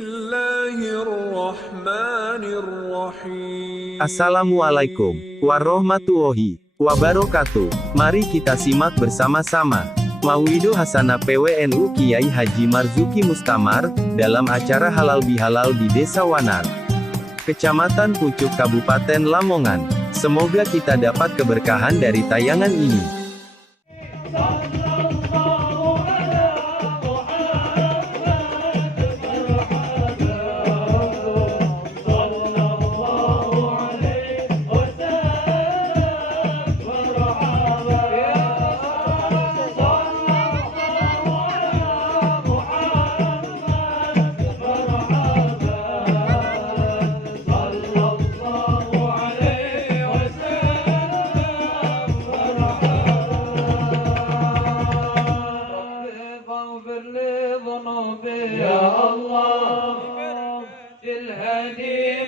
Bismillahirrahmanirrahim. Assalamualaikum warahmatullahi wabarakatuh. Mari kita simak bersama-sama Maulidu Hasanah PWNU Kiai Haji Marzuki Mustamar dalam acara Halal Bihalal di Desa Wanar, Kecamatan Pucuk, Kabupaten Lamongan. Semoga kita dapat keberkahan dari tayangan ini.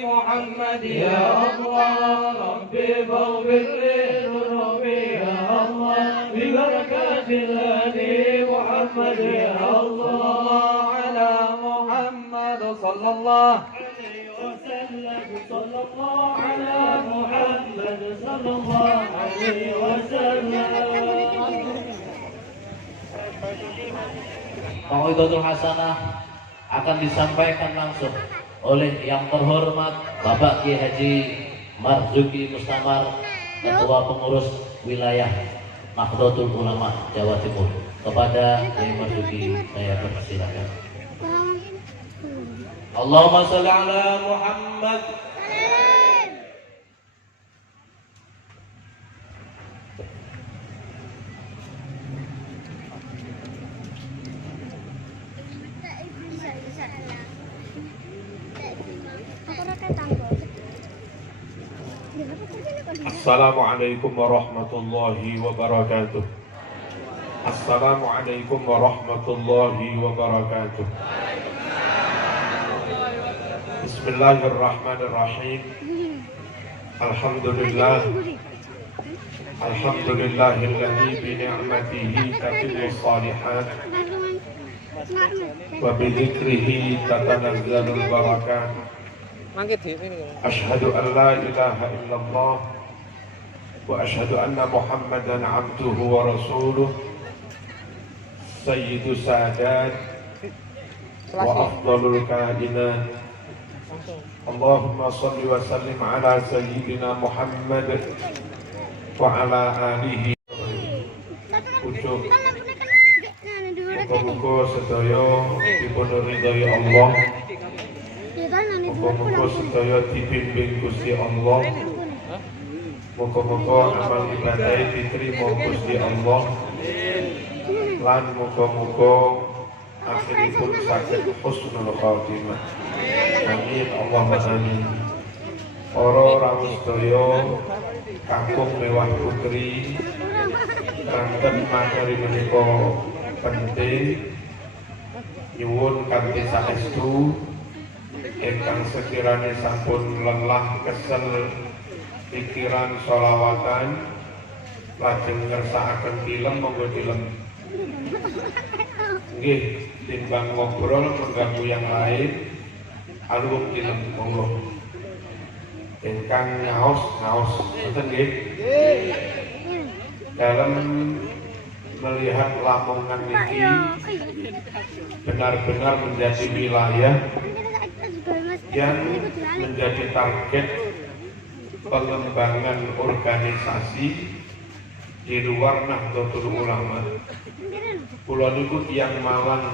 محمد يا الله ربي فاغفر لي ذنوبي يا الله ببركات الهادي محمد يا الله على محمد صلى الله عليه وسلم صلى الله على محمد صلى الله عليه وسلم. Mauidul Hasanah akan disampaikan langsung oleh yang terhormat Bapak Kiai Haji Marzuki Mustamar, Ketua Pengurus Wilayah Nahdlatul Ulama Jawa Timur. Kepada Kiai Marzuki saya persilakan. Allahumma shalli ala Muhammad. Assalamualaikum warahmatullahi wabarakatuh. Assalamualaikum warahmatullahi wabarakatuh. Bismillahirrahmanirrahim. Alhamdulillah. Alhamdulillahilladzi bi ni'matihi tatimmu shalihat wa bi dzikrihi tatanazzalul barakat. Asyhadu an la ilaha illallah wa asyhadu anna Muhammadan abduhu wa rasuluh sayyidu sadat wa afdalul kainat. Allahumma salli wa sallim ala sayyidina Muhammad wa ala alihi. Pucuk muga-muga sedaya dipun ridhoi Allah, muga-muga sedaya dibimbing Gusti Allah, muga-muga amal ibadah diterima Gusti Allah, lan muga-muga akhiripun saged husnul khotimah. Amin Allahumma amin. Para rawuh sedaya kakung mewah putri kanthi materi menika penting nyuwun kanthi saestu ingkang sekiranya sampun lelah kesel pikiran sholawatan lajeng ngersakaken film monggo film nggih timbang ngobrol mengganggu yang lain alung film monggo ingkang ngaos ngoten nggih dalam melihat Lamongan ini benar-benar menjadi wilayah yang menjadi target pengembangan organisasi di luar Nahdlatul Ulama. Kula niku tiyang Malang,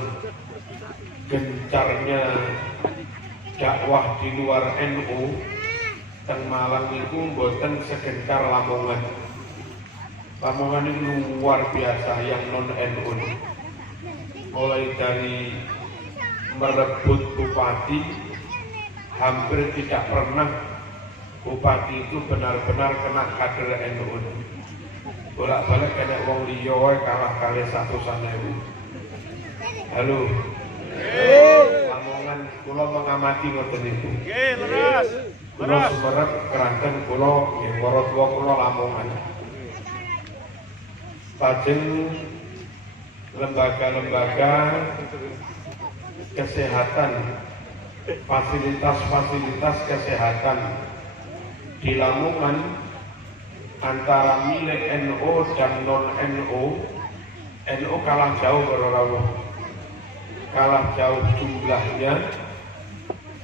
gencarnya dakwah di luar NU teng Malang niku mboten segencar Lamongan. Lamongan ini luar biasa yang non NU. Mulai dari merebut bupati, hampir tidak pernah bupati itu benar-benar kena kader NU. Bolak-balik kena wong liya wae kalah kali 100.000. Halo. Lamongan kula mengamati ngoten niku. Nggih, leres. Kula Sumerep keranten kula nggih para tuwa kula Lamongan. Lajeng lembaga-lembaga kesehatan fasilitas-fasilitas kesehatan di Lamongan antara milik NU dan non-NU. NU kalah jauh berapa? Kalah jauh jumlahnya,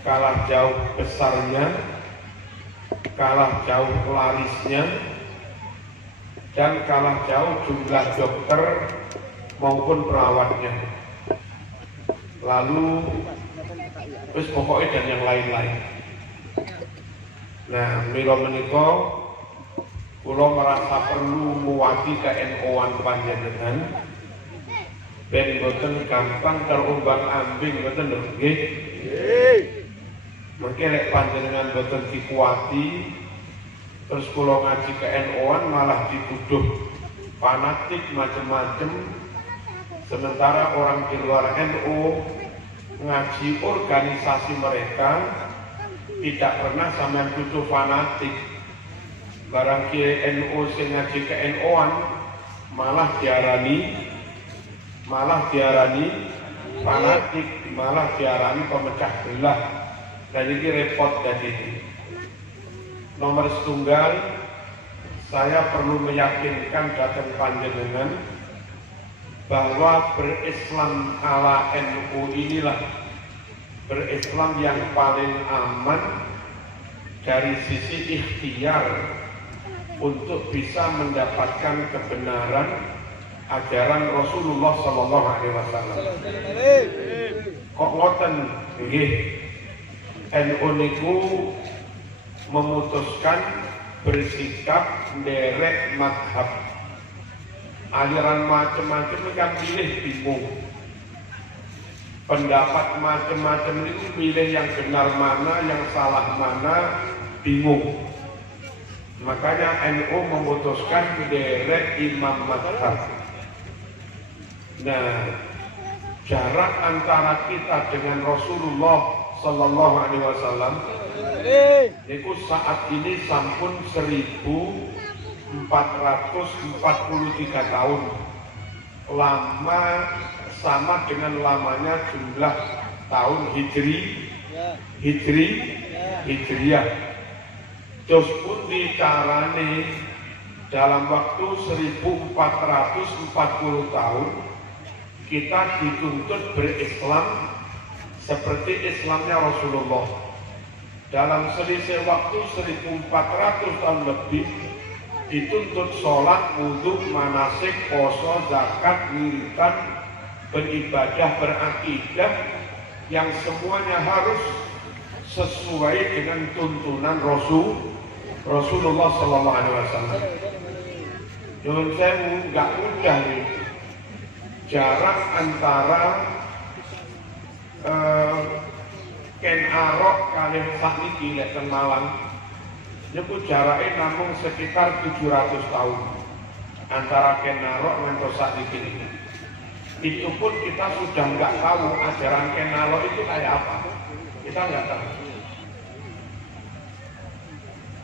kalah jauh besarnya, kalah jauh larisnya, dan kalah jauh jumlah dokter maupun perawatnya. Lalu terus pokoknya dan yang lain-lain. Nah, mila menika kula merasa perlu muwati ke NU-an panjenengan ben boten gampang terombang-ambing boten lho nggih. Mengke lek panjenengan boten dikuati terus kula ngaji ke NU-an malah dituduh fanatik macam-macam, sementara orang di luar NU ngaji organisasi mereka tidak pernah sampai tuduh fanatik. Barang kiai NU sing ngaji ke NU-an malah diarani fanatik, malah diarani pemecah belah. Dan ini repot dari ini. Nomor setunggal, saya perlu meyakinkan datang panjenengan bahwa berislam ala NU inilah berislam yang paling aman dari sisi ikhtiar untuk bisa mendapatkan kebenaran ajaran Rasulullah Sallallahu Alaihi Wasallam. Kok ngoten nggih, NU niku memutuskan bersikap nderek madhab. Aliran macam-macam kan pilih bingung. Pendapat macam-macam itu pilih yang benar mana, yang salah mana, bingung. Makanya NU memutuskan nderek imam madhab. Nah, jarak antara kita dengan Rasulullah Sallallahu Alaihi Wasallam itu saat ini sampun 1443 tahun, lama sama dengan lamanya jumlah tahun hijriyah. Terus pun dicarane dalam waktu 1440 tahun kita dituntut berislam seperti Islamnya Rasulullah. Dalam selisih waktu 1400 tahun lebih dituntut sholat, wudhu, manasik, poso, zakat, wiridan, beribadah, berakidah yang semuanya harus sesuai dengan tuntunan Rasulullah Sallallahu Alaihi Wasallam. Nyuwun sewu, nggak mudah nih. Jarak antara Ken Arok kali sakniki lek teng Malang niku jarake namung sekitar 700 tahun antara Ken Arok ngantos sakniki. Itu pun kita sudah nggak tahu ajaran Ken Arok itu kayak apa. Kita nggak tahu.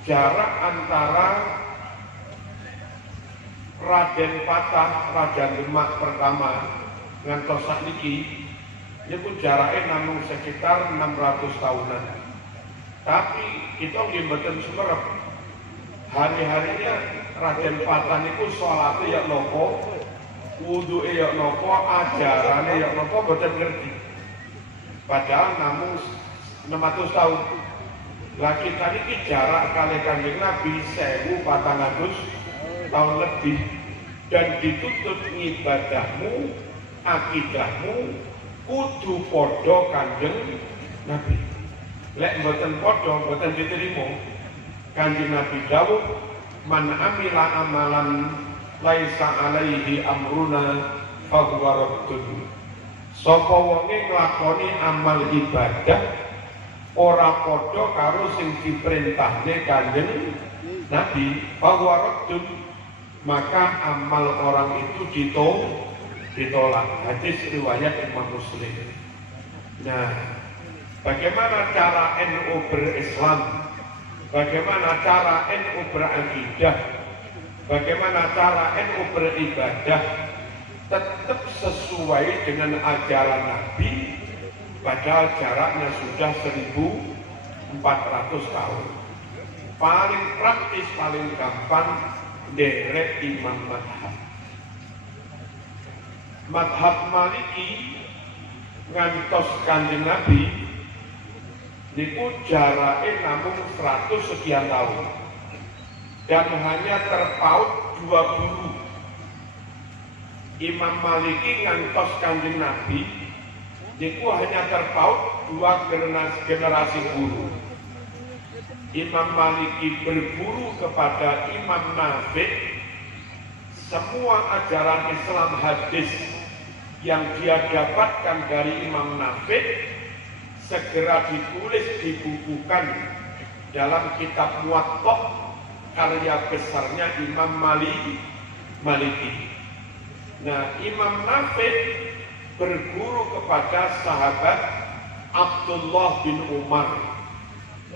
Jarak antara Raden Patah, Raja Demak pertama ngantos sakniki itu jaraknya namun sekitar 600 tahunan. Tapi kita nggih mboten sumerep. Hari-harinya Raden Patah niku salate ya nopo, wuduke ya nopo, ajarane ya nopo mboten ngerti. Padahal namun 600 tahun. Lah kita niki jarak kali Kanjeng Nabi 1400 tahun lebih dan dituntut ibadahmu, akidahmu kudu podo Kanjeng Nabi. Lek mboten podo mboten diterima. Kanjeng Nabi dawuh, man amila amalan laisa alaihi amruna fahuwa raddun. Sapa wonge nglakoni amal ibadah ora podo karo sing diperintahne Kanjeng Nabi, fahuwa raddun, maka amal orang itu ditolak. Hadis riwayat Imam Muslim. Nah, bagaimana cara NU berislam? Bagaimana cara NU berakidah? Bagaimana cara NU beribadah? Tetap sesuai dengan ajaran Nabi, padahal jaraknya sudah 1400 tahun. Paling praktis, paling gampang derek imam madhab. Madhab Maliki ngantos Kanjeng Nabi niku jarake namung 100 sekian tahun dan hanya terpaut 2 guru. Imam Maliki ngantos Kanjeng Nabi niku hanya terpaut 2 generasi guru. Imam Maliki berguru kepada Imam Nafi'. Semua ajaran Islam hadis yang dia dapatkan dari Imam Nafi' segera ditulis, dibukukan dalam kitab Muwatta, karya besarnya Imam Maliki. Nah, Imam Nafi' berguru kepada sahabat Abdullah bin Umar,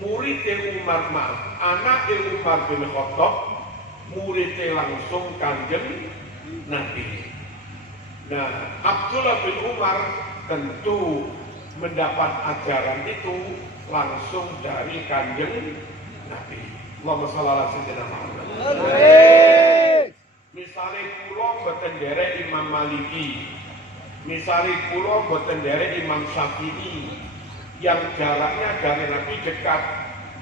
muridnya anak Umar bin Khattab, muridnya langsung Kanjeng Nabi. Nah, Abdullah bin Umar tentu mendapat ajaran itu langsung dari Kanjeng Nabi. Allahumma shalli ala sayyidina Muhammad. Misalnya kula mboten nderek Imam Maliki, misalnya kula mboten nderek Imam Syafi'i yang jaraknya dari Nabi dekat,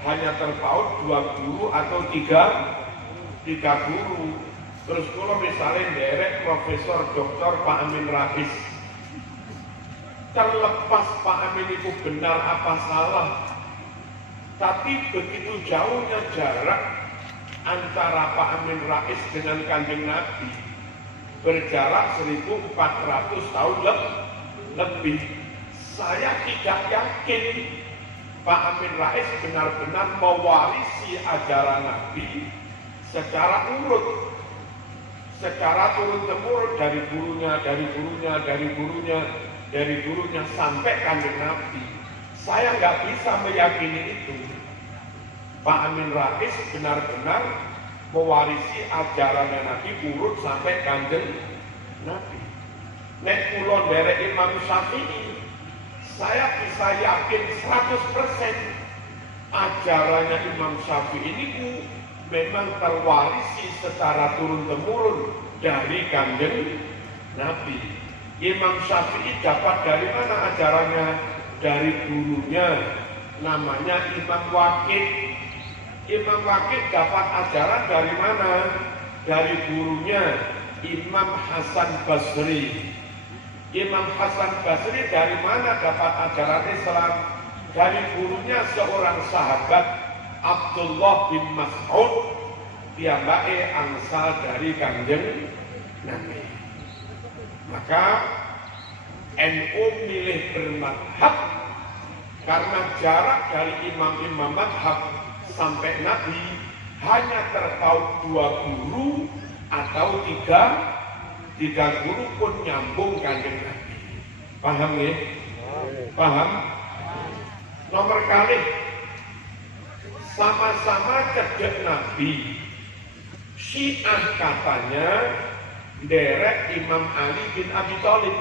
hanya terpaut 2 guru atau 3 guru. Terus kula misalnya nderek Profesor Dr. Pak Amin Rais, terlepas Pak Amin itu benar apa salah, tapi begitu jauhnya jarak antara Pak Amin Rais dengan Kanjeng Nabi, berjarak 1400 tahun lebih. Saya tidak yakin Pak Amin Rais benar-benar mewarisi ajaran Nabi secara urut, secara turun-temurun dari gurunya sampai Kanjeng Nabi. Saya nggak bisa meyakini itu. Pak Amin Rais benar-benar mewarisi ajaran Nabi urut sampai Kanjeng Nabi. Nek kula nderek Imam Syafi'i, saya bisa yakin 100% ajarannya Imam Syafi'i ini memang terwarisi secara turun-temurun dari Kanjeng Nabi. Imam Syafi'i dapat dari mana ajarannya? Dari gurunya, namanya Imam Waqid. Imam Waqid dapat ajaran dari mana? Dari gurunya Imam Hasan Basri. Imam Hasan Basri dari mana dapat ajaran Islam? Dari gurunya seorang sahabat Abdullah bin Mas'ud, piyambake angsal dari Kanjeng Nabi. Maka NU milih bermadhab karena jarak dari imam-imam madhab sampai Nabi hanya terpaut 2 guru atau 3 guru pun nyambung Kanjeng Nabi. Paham ya? Paham? Nomor kali sama-sama cedek Nabi. Syiah katanya derek Imam Ali bin Abi Thalib.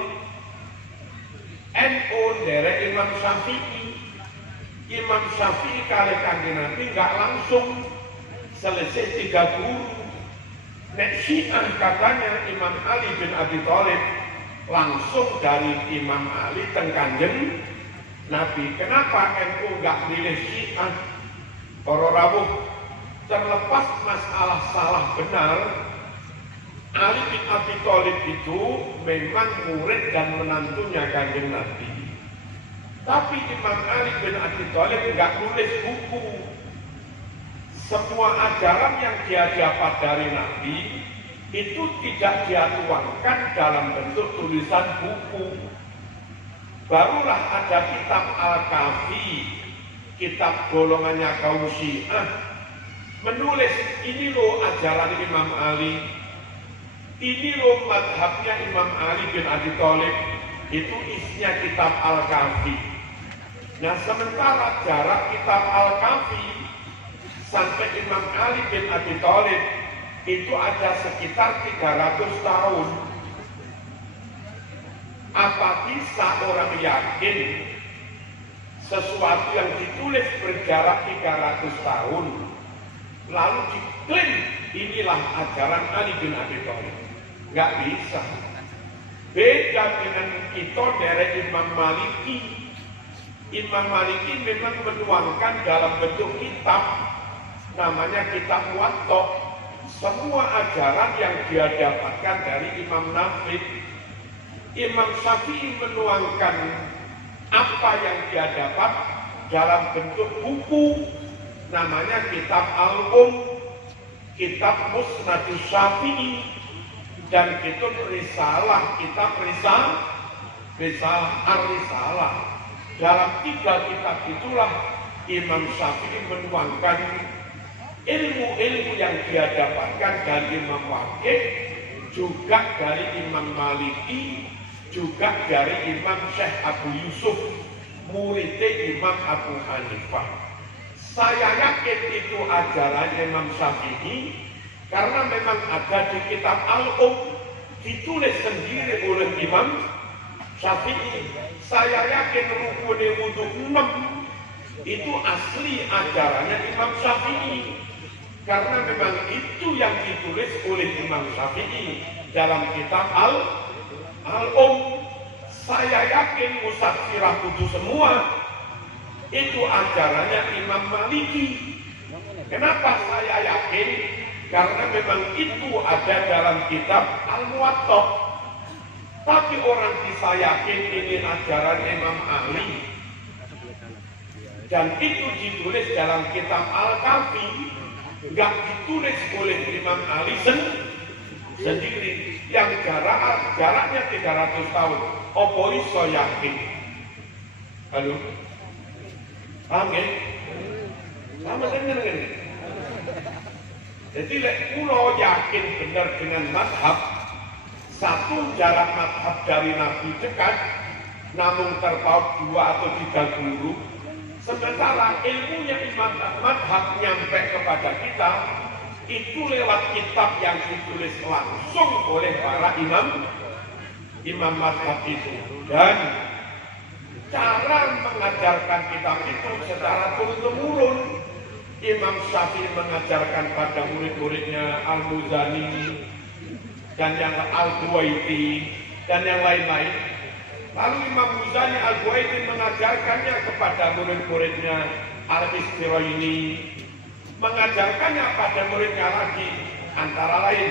NU derek Imam Syafi'i. Imam Syafi'i kali Kanjeng Nabi nggak langsung selesai 3 guru. Nek Syiah katanya Imam Ali bin Abi Thalib langsung dari Imam Ali teng Kanjeng Nabi. Kenapa NU nggak milih Syiah? Para rawuh, terlepas masalah salah benar, Ali bin Abi Thalib itu memang murid dan menantunya Kanjeng Nabi. Tapi Imam Ali bin Abi Thalib nggak nulis buku. Semua ajaran yang dia dapat dari Nabi itu tidak dia tuangkan dalam bentuk tulisan buku. Barulah ada kitab Al-Kafi, kitab golongannya kaum Syiah, menulis ini loh ajaran Imam Ali, ini loh madhabnya Imam Ali bin Abi Thalib. Itu isinya kitab Al-Kafi. Nah, sementara jarak kitab Al-Kafi sampai Imam Ali bin Abi Thalib itu ada sekitar 300 tahun. Apa bisa orang yakin sesuatu yang ditulis berjarak 300 tahun lalu diklaim inilah ajaran Ali bin Abi Thalib. Nggak bisa. Beda dengan kita dari Imam Maliki. Imam Maliki memang menuangkan dalam bentuk kitab, namanya kitab Muwatta, semua ajaran yang dia dapatkan dari Imam Nafi'. Imam Syafi'i menuangkan apa yang dia dapat dalam bentuk buku, namanya kitab kitab Musnadus Syafi'i, dan kitab Risalah, kitab Ar-Risalah. Dalam 3 kitab itulah Imam Syafi'i menuangkan ilmu-ilmu yang dia dapatkan dari Imam Waqi', juga dari Imam Maliki, juga dari Imam Syekh Abu Yusuf, muridnya Imam Abu Hanifah. Saya yakin itu ajaran Imam Syafi'i karena memang ada di kitab ditulis sendiri oleh Imam Syafi'i. Saya yakin rukun wudu 6 itu asli ajarannya Imam Syafi'i karena memang itu yang ditulis oleh Imam Syafi'i dalam kitab Saya yakin musaffirah kudu semua itu ajarannya Imam Maliki. Kenapa saya yakin? Karena memang itu ada dalam kitab Al-Muwatta. Tapi orang bisa yakin ini ajaran Imam Ali, dan itu ditulis dalam kitab Al-Kafi, nggak ditulis oleh Imam Ali sendiri, yang jaraknya 300 tahun. Apa iso yakin? Halo? Paham ya? Sama dengan ini. Jadi kulo yakin benar dengan madhab. Satu, jarak madhab dari Nabi dekat, namun terpaut 2 atau 3 guru. Sementara ilmunya Imam madhab nyampe kepada kita, itu lewat kitab yang ditulis langsung oleh para imam madhab itu. Dan cara mengajarkan kitab itu secara turun-temurun. Imam Syafi'i mengajarkan pada murid-muridnya Al-Muzani dan yang Al-Buwaiti dan yang lain-lain. Lalu Imam Muzani Al-Buwaiti mengajarkannya kepada murid-muridnya Al-Istiraini, mengajarkannya pada muridnya lagi, antara lain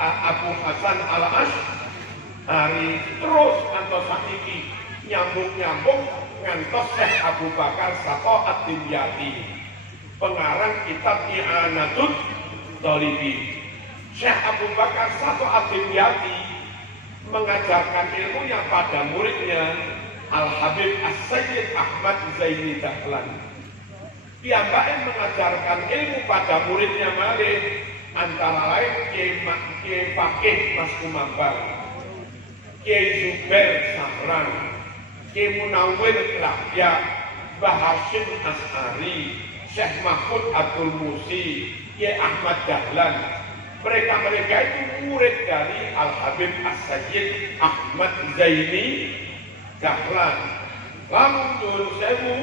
Abu Hasan Al-Asy'ari, terus antos sakiki nyambung-nyambung ngantos Syekh Abu Bakar Sato Ad-Dimyati, pengarang kitab I'anatul Thalibin. Syekh Abu Bakar Sato Ad-Dimyati mengajarkan ilmunya pada muridnya Al-Habib As-Sayyid Ahmad Zaini Dahlan. Piyambake mengajarkan ilmu pada muridnya malih, antara lain Kiai Fakih Mas Kumambal, Kiai Zubair Sahran, Kiai Munawwir Rahya, Mbah Hashim Asy'ari, Syekh Mahfud Abdul Musi, Kiai Ahmad Dahlan. Mereka itu murid dari Al-Habib As-Sayyid Ahmad Zaini Dahlan. Lalu nyuwun sewu,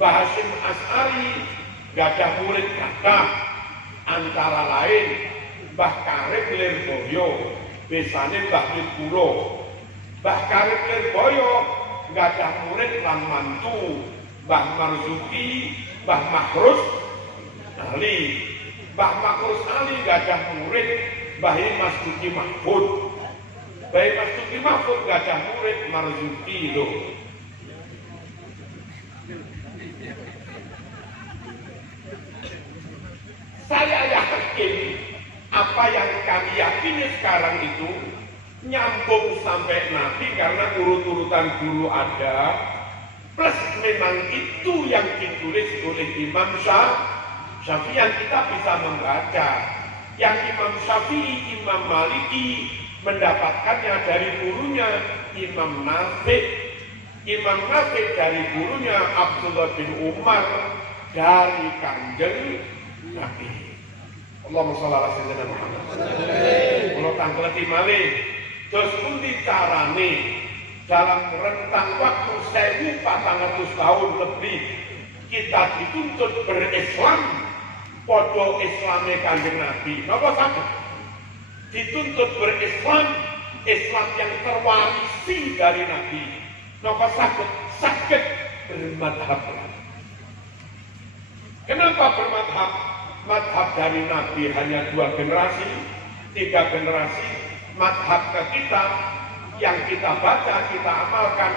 Mbah Hashim Asy'ari gadah murid kathah, antara lain Mbah Karib Lirboyo, besane Mbah Lirboyo. Mbah Karib Lirboyo gadah murid lan mantu Mbah Marzuki, Mbah Makrus Ali. Mbah Makrus Ali gadah murid Mbah Mas Duki Mahfud. Mbah Mas Duki Mahfud gadah murid Marzuki lho. Saya yakin apa yang kami yakini sekarang itu nyambung sampai Nabi karena urut-urutan guru ada, plus memang itu yang ditulis oleh Imam Syafi'i yang kita bisa membaca. Yang Imam Syafi'i, Imam Maliki mendapatkannya dari gurunya Imam Nafi'. Imam Nafi' dari gurunya Abdullah bin Umar, dari Kanjeng Nabi. Allahumma sholli ala sayyidina Muhammad. Kalau tangkleti malih, terus pundi carane dalam rentang waktu 1400 tahun lebih kita dituntut berislam podo Islame Kanjeng Nabi. Napa saged? Dituntut berislam, Islam yang terwarisi dari Nabi. Napa saged? Saged bermadhab. Kenapa bermadhab? Madhab dari Nabi hanya 2 generasi, 3 generasi. Madhab ke kita yang kita baca, kita amalkan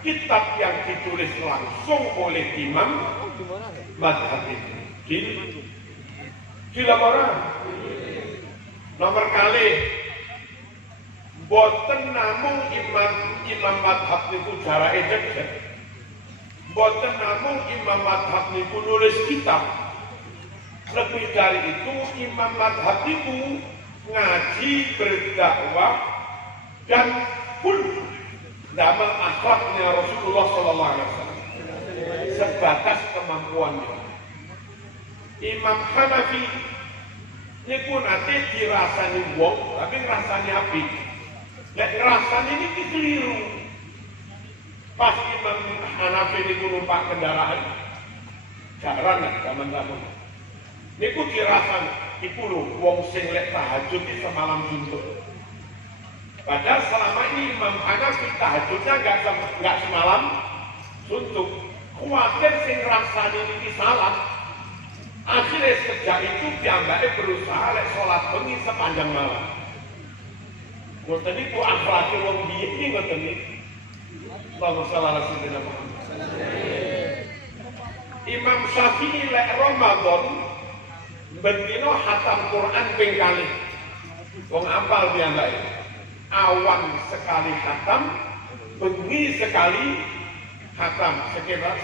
kitab yang ditulis langsung oleh imam madhab itu. Gila orang. Nomor kali boten namung imam madhab niku jarake cecek. Boten namung imam madhab niku nulis kitab. Lebih dari itu imam madhab niku ngaji, berdakwah dan pun dalam akhlaknya Rasulullah SAW sebatas kemampuannya. Imam Hanafi niku nate dirasani wong, tapi rasanya api. Lek rasanya ini keliru. Pas Imam Hanafi niku numpak kendaraan, jarang zaman-zaman. Niku dirasani, iku lho wong sing lek tahajud iki semalam suntuk. Padahal selama ini Imam Hanafi tahajudnya nggak semalam suntuk. Khawatir sing rasani ini salah. Akhirnya sejak itu piyambake berusaha lek sholat bengi sepanjang malam. Ngoten niku akhlake wong biyen iki ngoten niku. Allahumma shalli ala sayyidina Muhammad. Imam Syafi'i lek Ramadan bendino khatam Quran ping kalih. Wong apal piyambake. Awan sekali khatam, bengi sekali khatam,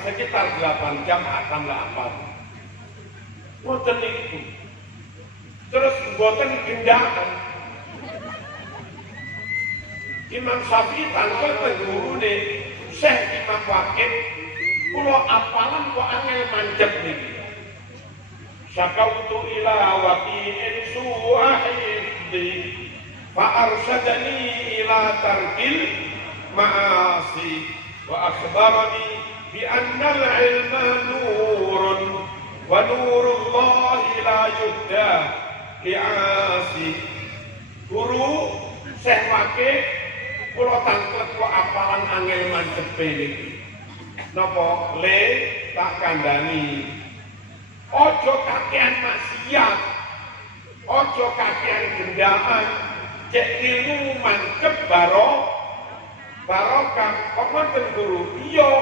sekitar 8 jam khatam lah apal. Boten niku. Terus boten gendaan. Imam Syafi'i tangkel gurune Syekh Imam Waqid, kula apalan kok angel manjep niki. Syakautu ila waqi'in su'ahidhi fa arsyadani ila tarkil ma'asi wa akhbarani bi anna al-ilma nurun wa nurullahi la yudda li'asi. Guru Syekh Waqid kula tanglet kok apalan angel mancepe niki. Napa le tak kandhani. Ojo kakean maksiat. Ojo kakean gendaan. Cek ilmu mancep barokah. Kok ngoten guru? Iya,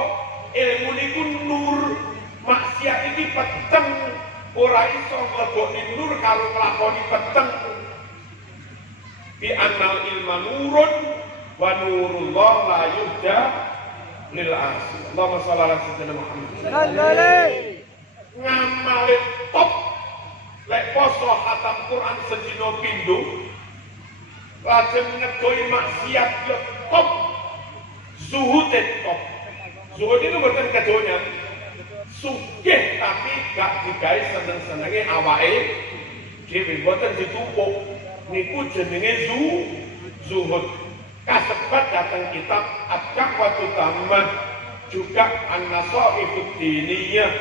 ilmu niku nur. Maksiat iki peteng, ora iso mlebokne nur karo nglakoni peteng. Bi annal ilma nurun wa nurullah la yuhda lil asi. Allahumma shalli ala sayyidina Muhammad. Ngamale top lek poso khatam Quran sedina pindho lajeng ngedoi maksiat yo top, zuhud top. Zuhud itu bukan kedonya, sugih tapi gak digawe seneng-senenge awake dhewe, boten ditumpuk. Niku jenenge zuhud. Kasebat datang kitab Ad-Da'watu Tammah, juga An-Nasaihud Diniyah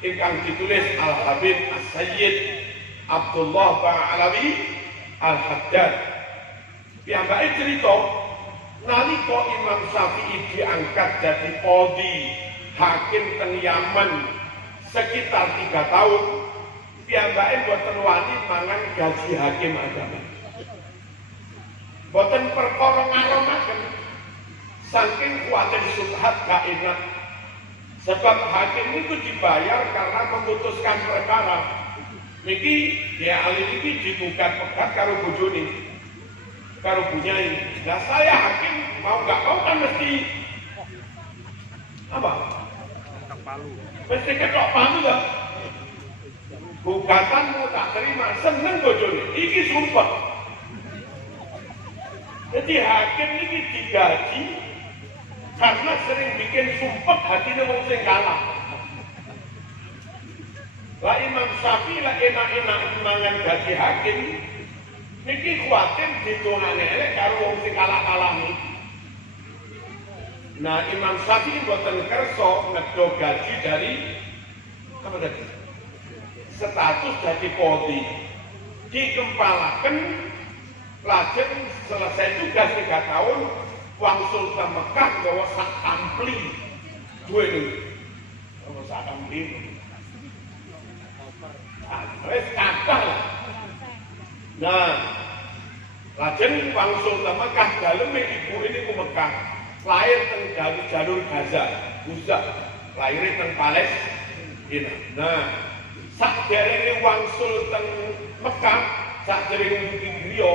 ingkang ditulis Al-Habib As-Sayyid Abdullah Ba'alawi Al-Haddad. Piyambake cerita nalika Imam Syafi'i diangkat jadi qadhi hakim teng Yaman sekitar 3 tahun, piyambake boten wani mangan gaji hakim agama. Boten perkara ngaromaken, saking kuwatir subhat gak enak. Sebab hakim itu dibayar karena memutuskan perkara. Niki ya ahli niki digugat pegat karo bojone, karo bunyai. Nah saya hakim mau nggak mau kan mesti apa? Mesti ketok palu lah. Gugatanmu tak terima, seneng bojone. Iki sumpah. Jadi hakim ini digaji karena sering bikin sumpah hatinya wong sing kalah. Lah Imam Syafi'i lah enak-enak mangan gaji hakim, niki kuatir ditungane elek karo wong sing kalah-kalah niki. Nah, Imam Syafi'i mboten kersa ngedho gaji dari apa tadi? Status dari kodi. Dikempalaken lajeng selesai tugas 3 tahun wangsul ke Mekah gawa sak ampli. Duwe niku. Gawa sak ampli. Wis kathah. Nah, lajeng wangsul ke Mekah daleme ibu ini ke Mekah. Lahir teng jalur Gaza, lahir teng Palestina. Nah, sakderenge wangsul teng Mekah, sakderenge griya,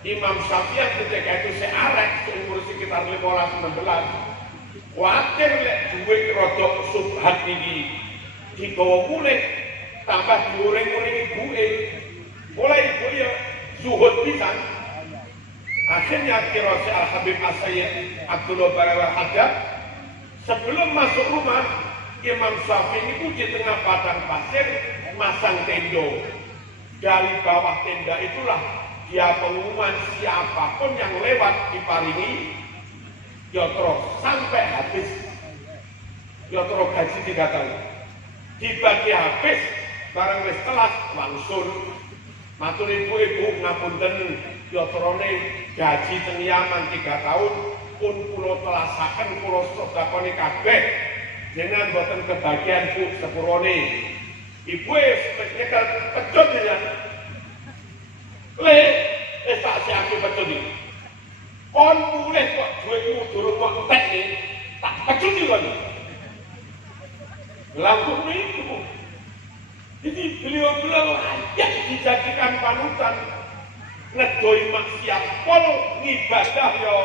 Imam Syafi'i ketika itu searek umur sekitar 15-16. Kuatir lek duit rodok subhat iki digawa mulih tambah diuring-uring ibuke. Mulai ibu ya zuhud pisan. Akhirnya kira si Al-Habib As-Sayyid Abdullah Barawal Haddad sebelum masuk rumah Imam Syafi'i itu di tengah padang pasir masang tenda. Dari bawah tenda itulah dia pengumuman siapapun yang lewat diparingi yotro sampai habis yotro gaji 3 tahun. Dibagi habis barang wis telas langsung matur ibu-ibu ngapunten yotrone gaji teng Yaman 3 tahun pun kula telasaken kula sedakone kabeh dengan boten kebagian Bu sepurone. Ibu wis nyekel pecut ya. Le wis tak siapke pecut iki. Kon mulih kok duitmu durung kok entek nih, tak pecut iki kon. Langsung itu. Jadi beliau-beliau layak dijadikan panutan. Ngedoi maksiat pol ngibadah yo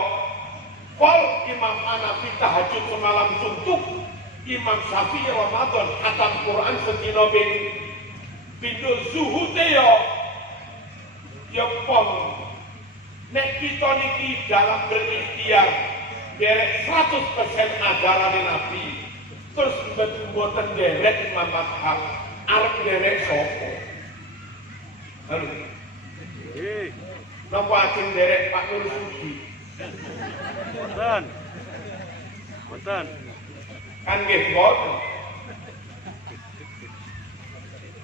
pol Imam Hanafi tahajud semalam suntuk, Imam Syafi'i Ramadan khatam Quran sedina pindho zuhute yo pol. Nek kita niki dalam berikhtiar derek 100% ajaran Nabi terus mboten derek Imam Mazhab arep derek sapa? Halo. Napa ajeng derek Pak Nur Sudi? Boten. Kan nggih boten.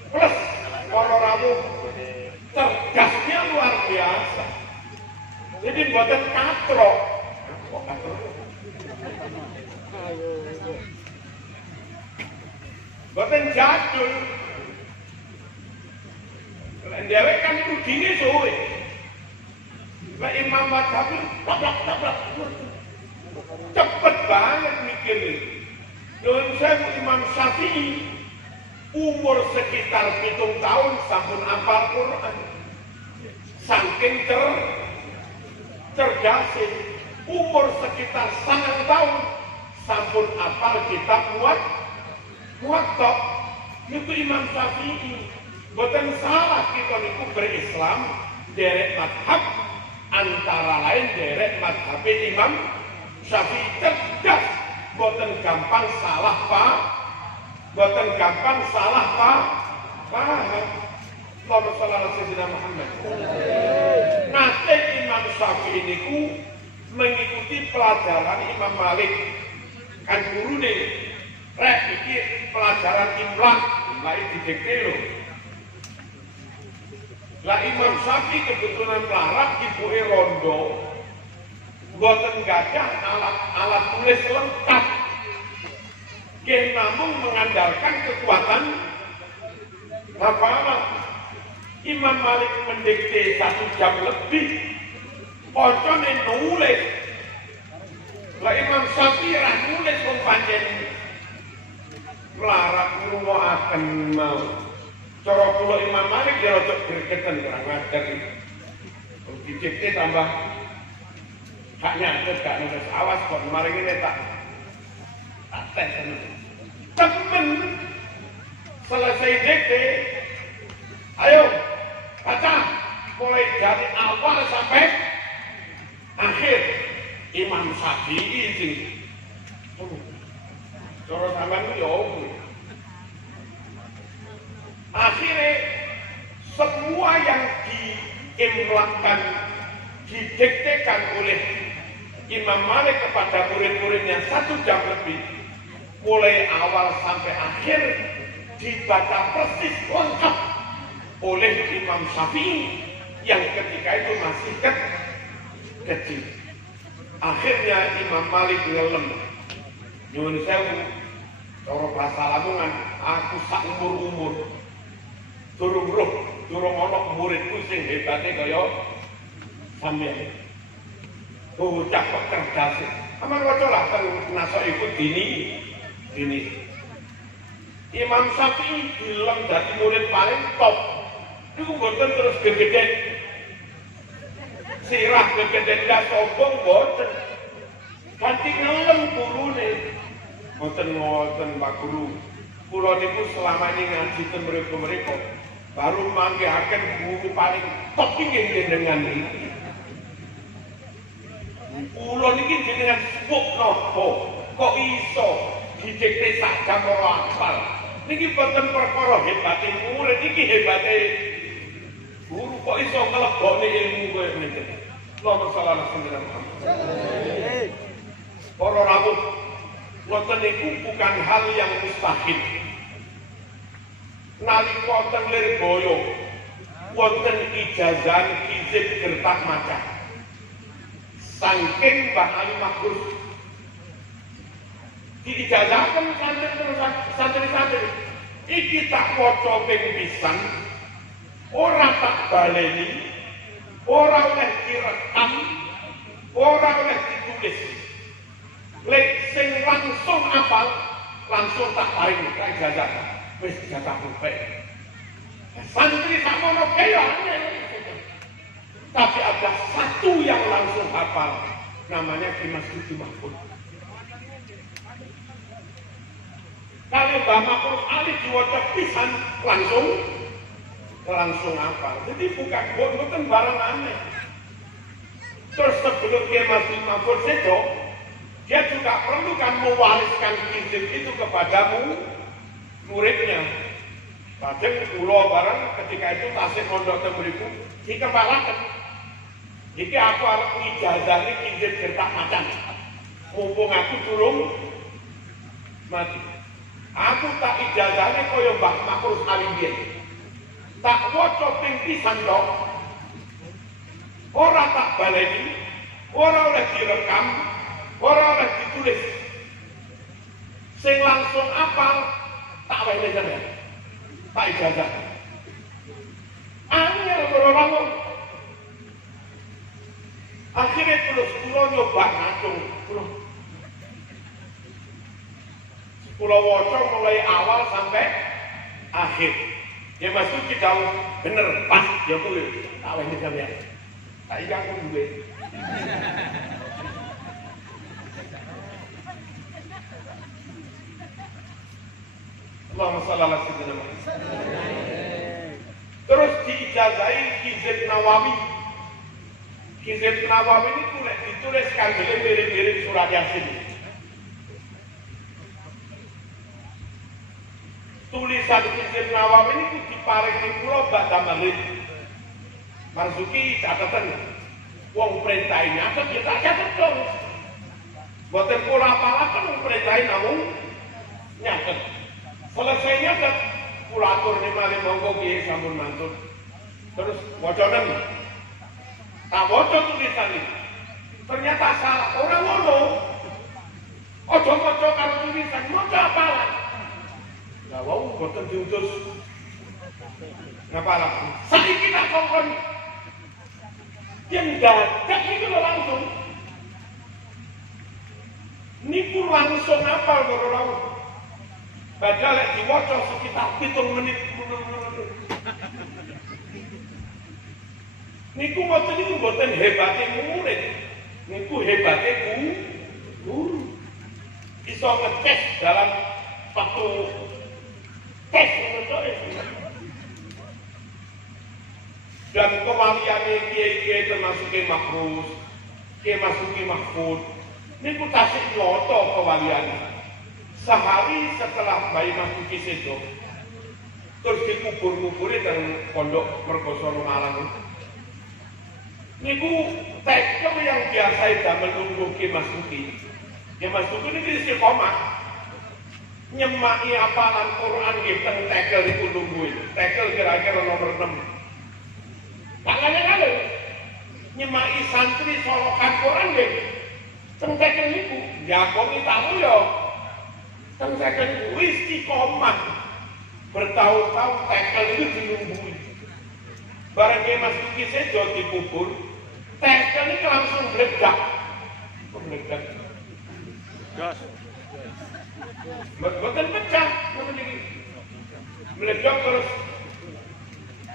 Plus para rawuh cerdasnya luar biasa. Jadi boten katrok. Kok katrok? Boten jadul. Dewe kan rudine suwe. Lah Imam Mazhab tabrak. Cepet banget mikirnya. Nun saya Imam Syafi'i umur sekitar 7 tahun sampun hafal Quran. Saking cerdase umur sekitar 9 tahun sampun hafal kitab Muwatta. Niku Imam Syafi'i. Boten salah kita niku berislam derek mazhab antara lain derek mazhab Imam Syafi'i cerdas. Boten gampang salah paham. Allahumma shalli ala sayyidina Muhammad. Nate Imam Syafi'i niku mengikuti pelajaran Imam Malik. Kan gurune rek iki pelajaran imla didikte lho. Lah Imam Syafi'i kebetulan melarat ibuke rondo. Boten gadah alat tulis lengkap. Nggih namung mengandalkan kekuatan hafalan. Imam Malik mendikte 1 jam lebih. Koncone nulis. Lah Imam Syafi'i ra nulis wong pancen melarat ngrungokaken mau. Cara kula Imam Malik ya rada gregeten kurang ajar iki. Dicipte tambah hak nyatet gak nulis awas kok maring ini tak tes temen selesai dikte ayo baca mulai dari awal sampai akhir Imam Syafi'i sing cara sampean yo akhirnya semua yang diimlakkan didiktekan oleh Imam Malik kepada murid-muridnya 1 jam lebih, mulai awal sampai akhir dibaca persis lengkap oleh Imam Syafi'i yang ketika itu masih kecil. Akhirnya Imam Malik ngelem, nyuwun sewu, cara bahasa Lamongan, aku sak umur durung roh, durung ana muridku sing hebate kaya sampeyan. Bocah kok cerdas. Aman waca lah teng nasok iku dini. Imam Syafi'i bilang dadi murid paling top. Iku mboten terus gegeden. Sirah gegeden gak sombong mboten. Ganti ngelem gurune. Mboten Pak Guru. Kula niku selama ini ngaji ten mriku baru manggihaken guru paling top inggih jenengan iki. Kula niki jenengan sebut napa kok iso didikte sak jam ora hafal. Niki boten perkara hebate murid, iki hebate guru kok iso nglebokne ilmu koyo ngene. Allahumma shalli ala sayyidina Muhammad. Para rawuh, ngoten niku bukan hal yang mustahil. Nalika wonten Lirboyo, wonten ijazah hizib gertak maca. Saking Mbah Ali Makhrus diijazahkan santri-santri iki tak waca ping pisan, ora tak baleni, ora oleh direkam, ora oleh ditulis. Lek sing langsung apal, langsung tak paring ijazah. Wis jatah rupek. Santri sakmono kaya tapi ada satu yang langsung hafal, namanya Ki Mas Duki Mahfud. Kalau Mbah Makhrus Ali diwaca pisan langsung hafal. Jadi bukan barang aneh. Terus sebelum Ki Mas Duki Mahfud sedo, dia juga perlu kan mewariskan hizib itu kepadamu muridnya. Lajeng kula bareng ketika itu tasik mondok teng mriku dikepalaken. Iki aku arep ijazah iki hizib gertak macan. Mumpung aku durung mati. Aku tak ijazahne kaya Mbah Makhrus Ali biyen. Tak waca ping pisan tok. Ora tak baleni, ora oleh direkam, ora oleh ditulis. Sing langsung apal tak wene sampeyan. Tak ijazah. Angel ora. Akhirnya terus kula nyoba ngacung. Kula waca mulai awal sampai akhir. Ya masuk kita bener pas ya kuwi. Tak wene sampeyan. Tak iya aku duwe. Allahumma shalli ala sayyidina Muhammad. Terus diijazahi hizib Nawawi. Hizib Nawawi ini ditulis kandele mirip-mirip surat Yasin. Tulisan hizib Nawawi ini diparingi kula badhe malih. Marzuki catatan wong perintahe nyatet ya tak catet dong. Mboten kula apalaken wong perintahe namung nyatet. Selesai nyatet kula atur malih monggo nggih sampun mantun. Terus wacanen tak waca tulisan iki. Ternyata salah, ora ngono. Aja maca karo tulisan, maca apalan. Lah wau boten diutus. Ngapalan? Saiki tak kongkon. Yang dadak iki lho langsung. Niku langsung apal karo rawuh. Padahal lek diwaca sekitar 7 menit. Niku mboten niku mboten hebate murid. Niku hebate guru. Iso ngetes dalam waktu tes dan kewaliane kiai-kiai termasuk Ki Makhrus, Ki Mas Duki Mahfud. Niku tasik nyoto kewaliane. Sehari setelah Bayi Mas Duki sedo, terus dikubur-kuburi dan pondok Mergosono Malang. Niku tekel yang biasa itu menunggu Ki Mas Duki. Ki Mas Duki ini istiqomah. Nyemaki apalan Quran gitu tekel itu nungguin. Tekel kira-kira nomor 6. Tangannya nyemaki santri solokan Quran gitu. Tekel itu. Jakobi tamu ya. Tekel itu istiqomah. Bertahun-tahun tekel itu dinungguin. Barang Ki Mas Duki sejo dikubur. Tekel ini langsung meledak. Meledak. Gas. Bukan pecah. Meledak terus.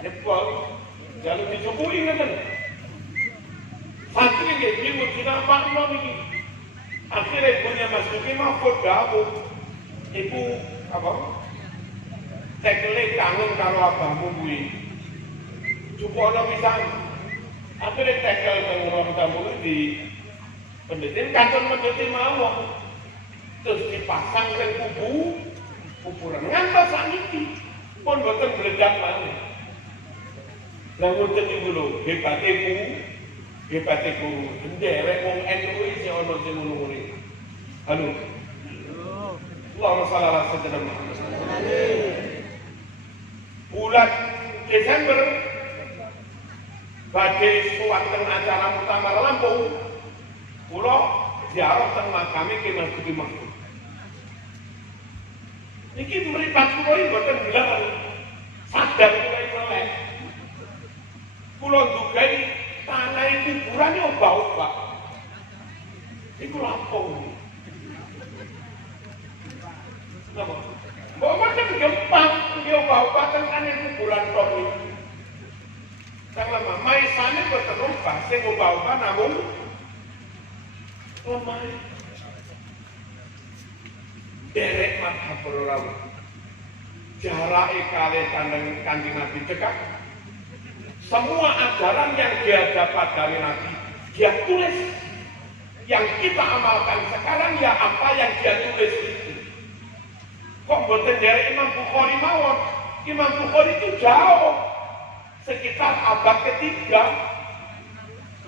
Jepol. Lalu dicukui kan. Santri ini bingung. Kenapa belum ini? Akhirnya punya Mas Duki mahfud dahulu. Ibu apa? Tekelnya kangen kalau abahmu bui. Cukup ada misalnya. Akhirnya tekel dengan orang tamu di pendetin kantor mendetin mawon. Terus dipasang ke kuburan. Ngantos saniki pun boten meledak mana. Lah ngoten niku lho, hebate guru. Nderek wong NU iki ana sing ngono kuwi. Halo. Allahumma shalli ala sayyidina Muhammad. Bulan Desember badhe suwanten acara muktamar Lampung. Kula ziarah teng makame Ki Mas Duki Mahfud. Niki mripat kula iki boten bilang sadar kula iki melek. Kula ndugai tanah kuburane obah-obah. Iku Lampung. Napa? Mbok boten gempang iki obah-obah teng kuburan tok iki. Kang lama maisane boten obah sing obah-obah namun lemah. Derek madhab para jarake kalih Kanjeng Nabi cekak. Semua ajaran yang dia dapat dari Nabi dia tulis. Yang kita amalkan sekarang ya apa yang dia tulis itu. Kok boten derek Imam Bukhari mawon? Imam Bukhari itu jauh sekitar abad ketiga.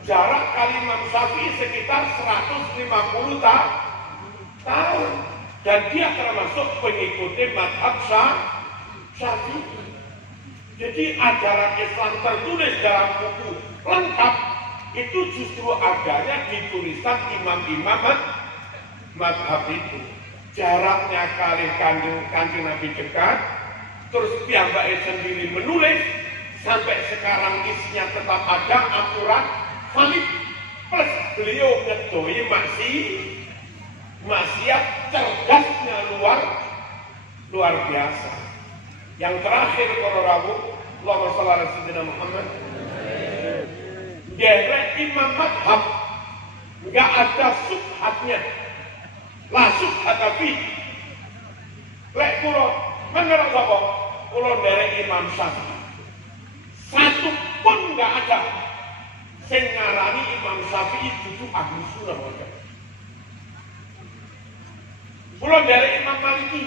Jarak kali Imam Syafi'i sekitar 150 tahun. Dan dia termasuk pengikuti madhab Syafi'i. Jadi ajaran Islam tertulis dalam buku lengkap itu justru adanya di tulisan imam-imam madhab itu. Jaraknya kali Kanjeng Nabi dekat, terus piyambake sendiri menulis, sampai sekarang isinya tetap ada aturan valid. Plus beliau ngedoi maksiat cerdasnya luar biasa. Yang terakhir para rawuh, Allahumma shalli ala sayyidina Muhammad. Derek imam madhab enggak ada subhatnya. La subhata fi. Lek kula menurut apa? Kula derek Imam Syafi'i. Satu pun enggak ada sing ngarani Imam Syafi'i dudu ahli sunnah wal jamaah. Kula derek Imam Maliki.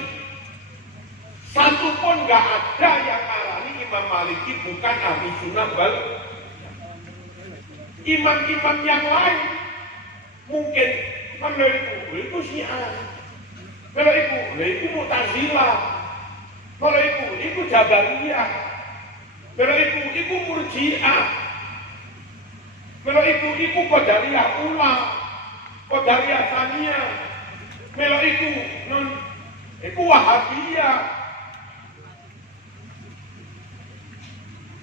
Satu pun enggak ada yang ngarani Imam Maliki bukan ahli sunnah wal jamaah. Imam-imam yang lain mungkin menurutku itu Syiah, menurutku Mu'tazilah, menurutku Jabariyah, menurutku Murji'ah, menurutku Qadariyah Ula, Qadariyah Tsaniyah, menurutku Wahabiyah.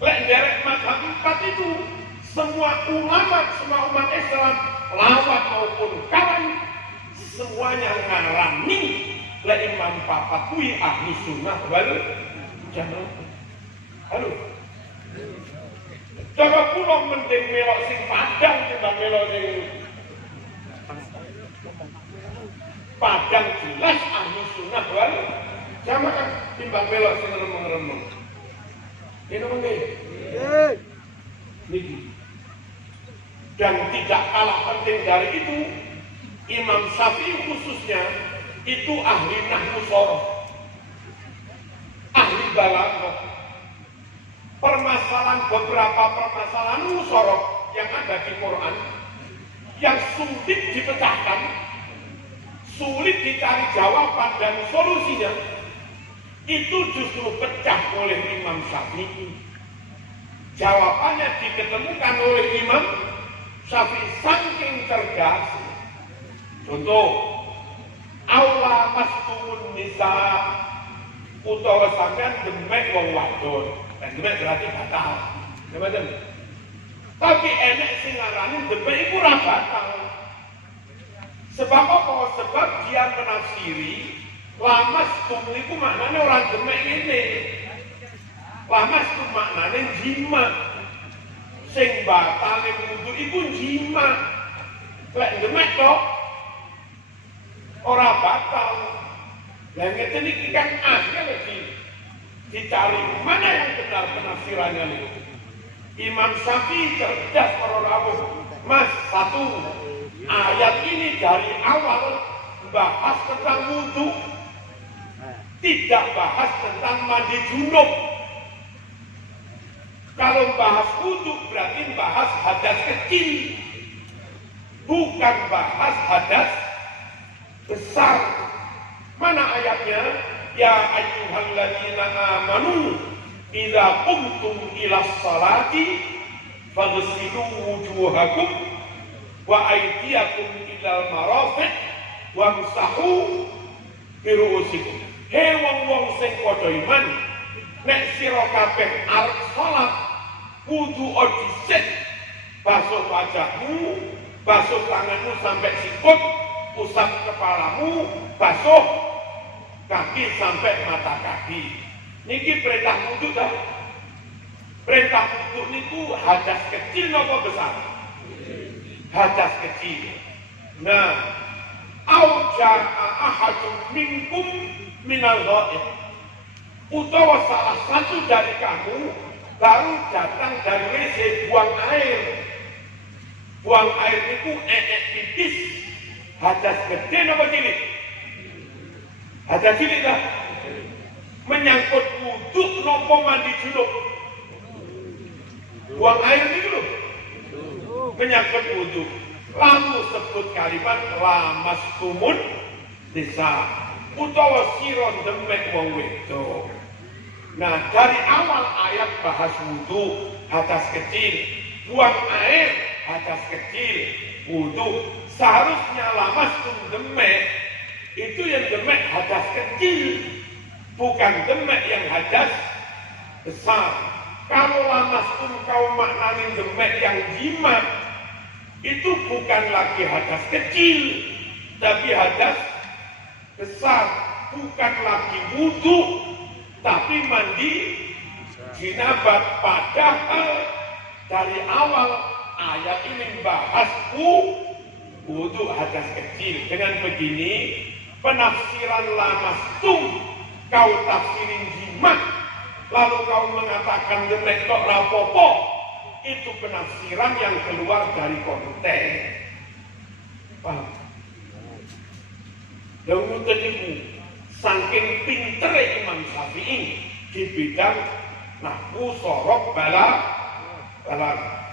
Lek derek mazhab 4 itu semua ulama, semua umat Islam, lawat maupun kawan, semuanya ngarani la Imam Papat kuwi ahli sunnah wal jamaah. Halo. Coba kula mending melok sing Padang timbang melok sing Padang jelas ahli sunnah wal jamaah timbang melok sing remeng-remeng. Ini mengke. Niki. Dan tidak kalah penting dari itu, Imam Syafi'i khususnya itu ahli nahwu shoroh, ahli balaghah. Beberapa permasalahan musyarah yang ada di Quran yang sulit dipecahkan, sulit dicari jawaban dan solusinya, itu justru pecah oleh Imam Syafi'i. Jawabannya diketemukan oleh Imam Syafi'i saking cerdas. Contoh, aula mastumun nisa utawa sampean demek wong wadon. Demek berarti batal. Teman-teman. Tapi enek sing ngarani demek iku ora batal. Sebab apa? Sebab dia menafsiri lamas tum niku maknane orang demek ngene. Lamas tum maknane jima. Sing batale wudu iku jima. Lek demek kok ora batal. Lah ngeten iki kan angel dicari mana yang benar penafsirannya itu. Imam Syafi'i cerdas para rawuh. Mas, satu ayat ini dari awal bahas tentang wudu, tidak bahas tentang mandi junub. Kalau bahas wudu berarti bahas hadas kecil, bukan bahas hadas besar. Mana ayatnya? Ya ayyuhalladzina amanu idza qumtum ila sholati faghsilu wujuhakum wa aydiyakum ilal marafiq wamsahu bi ru'usikum. He wong-wong sing padha iman, nek sira kabeh arep salat kudu dhisik basuh wajahmu, basuh tanganmu sampai sikut, usap kepalamu, basuh kaki sampai mata kaki. Niki perintah wudu dah. Perintah wudu niku hadas kecil napa besar? Hadas kecil. Nah, auja ahadun minkum minal ghaib. Utawa salah satu dari kamu baru datang dari WC buang air. Buang air niku pipis. Hadas gede napa cilik? Hadas cilik dah. Menyangkut wudu nopo mandi junub. Buang air itu loh. Menyangkut wudu. Lalu sebut kalimat lamastumun nisa utawa sira demek wong wedok. Nah, dari awal ayat bahas wudu, hadas kecil, buang air, hadas kecil, wudu. Seharusnya lamastum demek itu yang demek hadas kecil, bukan demek yang hadas besar. Kalau lamastum kau maknanin demek yang jima, itu bukan lagi hadas kecil, tapi hadas besar. Bukan lagi wudu, tapi mandi jinabat. Padahal dari awal ayat ini bahas wudu hadas kecil. Dengan begini, penafsiran lamastum kau tafsirin jimat, lalu kau mengatakan demek kok rapopo, itu penafsiran yang keluar dari konteks. Paham? Dahulu tadimu saking pintere Imam Syafi'i di bidang nahwu, sorok, balagh.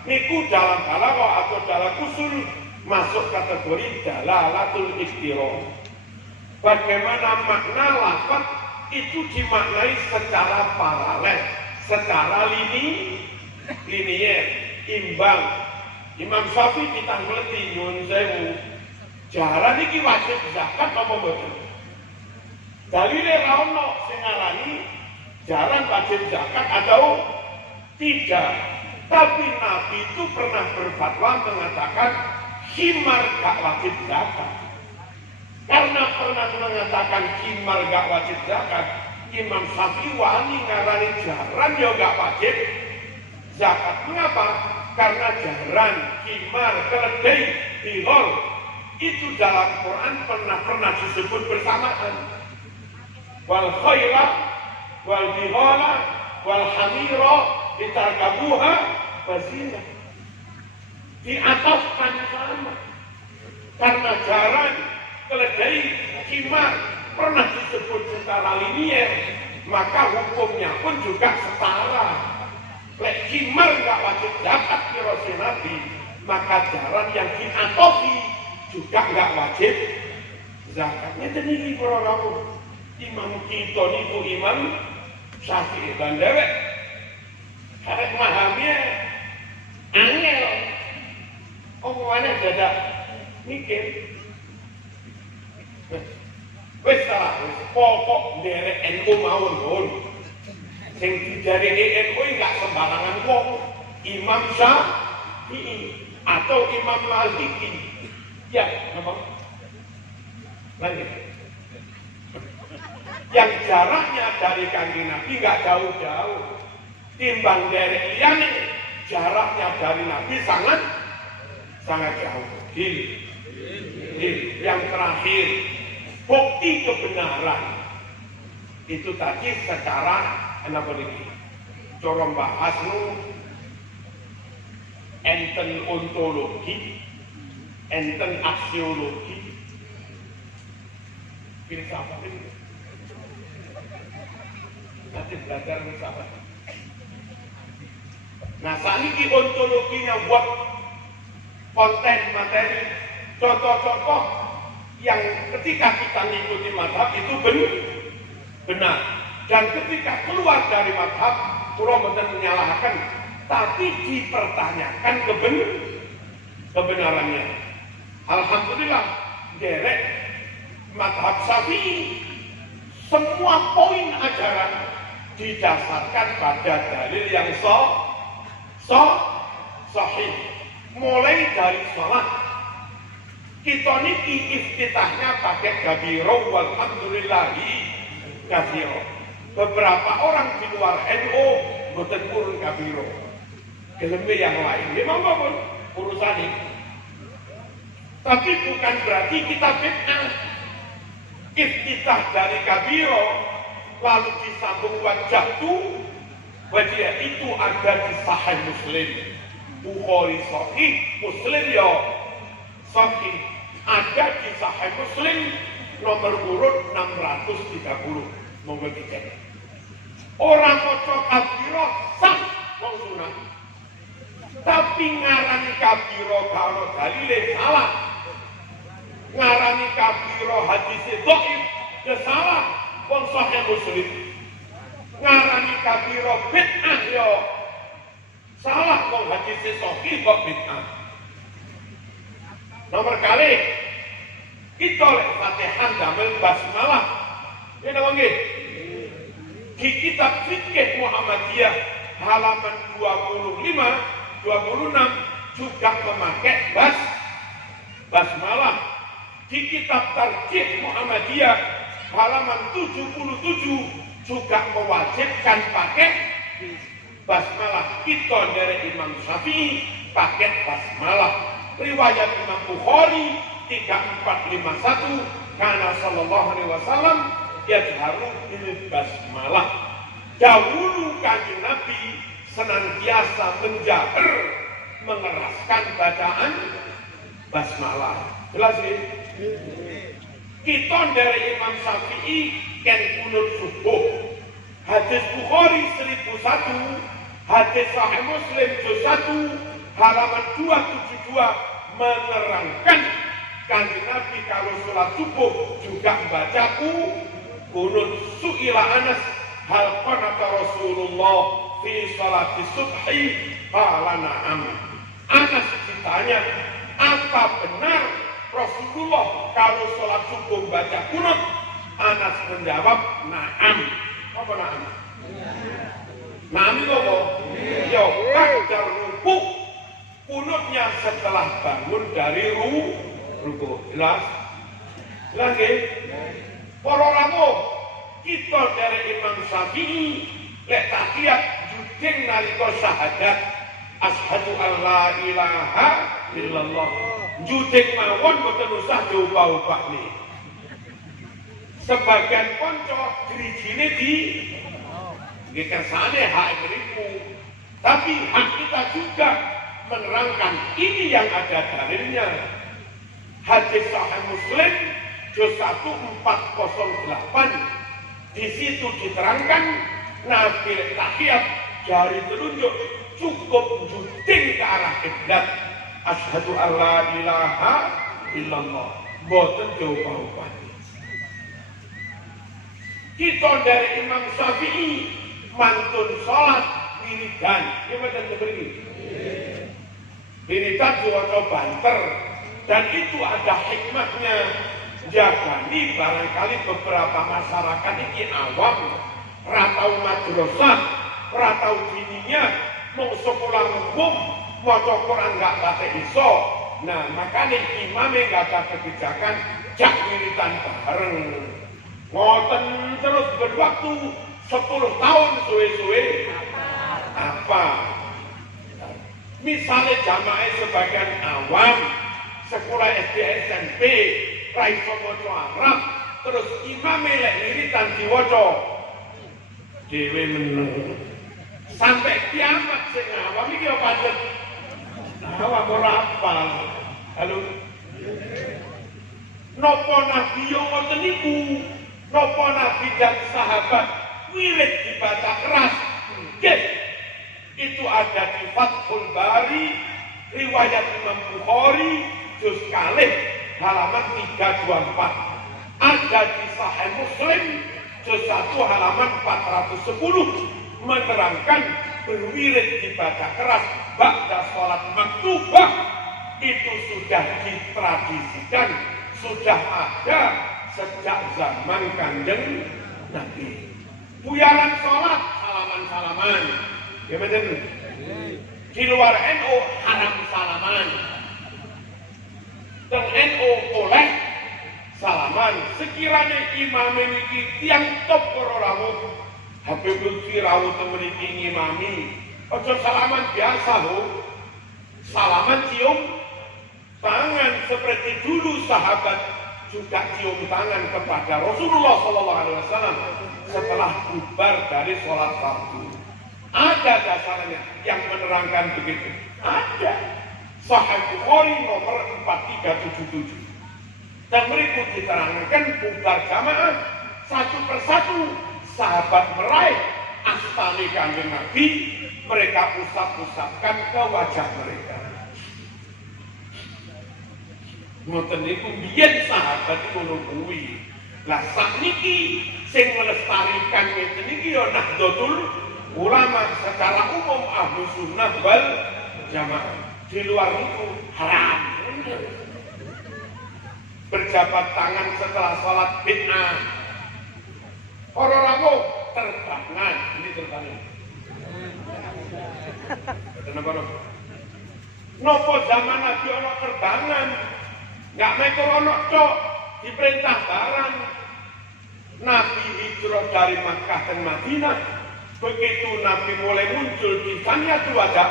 Niku dalam balagh atau dalam usul masuk kategori dalalatul ikhtiram. Bagaimana makna lafaz itu dimaknai secara paralel, secara linier, imbang. Imam Syafi'i ditangleti nyuwun sewu, jaran iki wajib zakat apa mboten? Dalile ra ono sing ngarani jaran wajib zakat atau tidak. Tapi Nabi itu pernah berfatwa mengatakan khimar gak wajib zakat. Karena pernah mengatakan khimar gak wajib zakat, Imam Syafi'i wani ngarani jaran ya gak wajib zakat. Mengapa? Karena jaran, khimar, keledai, bihol itu dalam Quran pernah disebut bersamaan. Wal khayla, wal bihola, wal hamira, ditarkabuha, bazina. Di atas kan sama. Karena jaran, keledai, khimar pernah disebut secara linier, maka hukumnya pun juga setara. Lek khimar gak wajib zakat kira Nabi, maka jaran yang diatofi juga nggak wajib zakatnya. Jadi para imam kita niku Imam Syafi'i lan dhewek karek memahaminya angel omongane dadak mikir wis salah wis pokok nderek NU mawon sing dijarene NU enggak sembarangan wong. Imam Syafi'i atau Imam Maliki ya memang lanjut yang jaraknya dari Kanjeng Nabi nggak jauh-jauh timbang dari liyane, jaraknya dari Nabi sangat jauh. Yang terakhir, bukti kebenaran itu tadi secara apa ini? Coba bahas enten ontologi, enten aksiologi, filsafat ini. Nanti belajar filsafat. Nah, saat ini ontologinya buat konten materi, contoh-contoh yang ketika kita ngikuti mazhab itu benar, dan ketika keluar dari mazhab, kurang benar menyalahkan, tapi dipertanyakan kebenarannya. Alhamdulillah, derek mazhab Syafi'i semua poin ajaran didasarkan pada dalil yang sahih. Mulai dari sholat, kita niki iftitahnya pakai kabiro walhamdulillahi kabiro. Beberapa orang di luar NU boten purun kabiro. Kelembe yang lain memang pun urusan ini. Tapi bukan berarti kita bid'ah. Iftitah dari kabiro lalu disambung wajah itu ada di Sahih Muslim, Bukhari Sahih, Muslim ya Sahih, ada di Sahih Muslim nomor urut 630. Monggo dicek. Orang maca kabiro sah wong sunah, tapi ngarani kabiro kalau dalile salah, ngarani kabiro hadis dhaif ya salah wong Sahih Muslim. Ngarani kabiro bid'ah yo salah wong hadis sahih kok bid'ah. Nomor kali kita lek Fatihah damel basmalah. Ini nggih. Di kitab fikih Muhammadiyah halaman 25, 26 juga memakai basmalah. Di kitab Tarjih Muhammadiyah halaman 77 juga mewajibkan pakai basmalah. Kita dari Imam Syafi'i pakai basmalah. Riwayat Imam Bukhari 3451 karena sallallahu alaihi wasallam yajharu bil basmalah. Dahulu Kanjeng Nabi senantiasa menjahar mengeraskan bacaan basmalah. Jelas ya? Kita dari Imam Syafi'i kan kunut subuh. Hadis Bukhari 1001, hadis Sahih Muslim juz 1 halaman 272 menerangkan Kanjeng Nabi kalau sholat subuh juga membaca kunut. Su'ila Anas hal qanata Rasulullah fi sholati subhi qala na'am. Anas ditanya, apa benar Rasulullah kalau sholat subuh baca kunut? Anas menjawab, na'am. Apa na'am? Na'am itu apa? Ya, kadar ruku. Kunutnya setelah bangun dari ruku. Jelas? Jelas ya? Para ramu, kita dari Imam Syafi'i lek tahiyat judeng nalika syahadat asyhadu an la ilaha illallah. Judeng mawon boten usah diubah-ubah nih. Sebagian konco dirijine di kersane hak beriku, tapi hak kita juga menerangkan ini yang ada dalilnya. Hadis Sahih Muslim juz 1408 di situ diterangkan Nabi tahiyat jari telunjuk cukup juding ke arah kiblat asyhadu alla ilaha illallah. Mboten diubah-ubah. Kita dari Imam Syafi'i mantun sholat wiridan. Gimana begini? Wiridan diwaca banter, dan itu ada hikmahnya. Jagani barangkali beberapa masyarakat ini awam, ratau madrasah, ratau dininya, mau sekolah umum, mau Quran nggak baca iso. Nah makanya imamnya nggak ada kebijakan jak wiridan bareng. Ngoten terus berwaktu 10 tahun suwe-suwe apa? Misalnya jamaah sebagian awam sekolah SD SMP ra iso maca Arab, terus imame lek wiridan diwaca dhewe meneng sampai kiamat sing awam iki apa pancen awam ora apal. Halo, napa nabi yo ngoten niku? Napa nabi dan sahabat wirid dibaca keras? Nggih, itu ada di Fathul Bari riwayat Imam Bukhari juz kalih halaman 324, ada di Sahih Muslim juz 1 halaman 410 menerangkan berwirid dibaca keras ba'da sholat maktubah itu sudah ditradisikan, sudah ada sejak zaman Kanjeng Nabi. Buyaran sholat salaman-salaman, ya betul. Di luar NU haram salaman. Dan NU oleh salaman. Sekiranya imam ini tiang top para rawuh, Habib Lutfi rawuh temeniki ngimami, ojo salaman biasa loh. Salaman cium tangan seperti dulu sahabat juga cium tangan kepada Rasulullah SAW setelah bubar dari sholat fardu. Ada dasarnya yang menerangkan begitu. Ada. Sahih Bukhari nomor 4377. Dan berikut diterangkan bubar jamaah satu persatu sahabat meraih astani Kanjeng Nabi, mereka usap-usapkan ke wajah mereka. Ngoten niku biyen sahabat iku ngono kuwi. Lah sakniki sing melestarikan ngeten iki ya Nahdlatul Ulama secara umum Ahlus Sunnah wal Jamaah. Di luar itu haram. Berjabat tangan setelah sholat bid'ah. Orang-orang terbangan, ini terbangan. Kenapa dong? Nopo zaman Nabi ono terbangan, nggak mekel ono cok, diperintah barang. Nabi hijrah dari Makkah ke Madinah, begitu Nabi mulai muncul di Saniyatul Wada,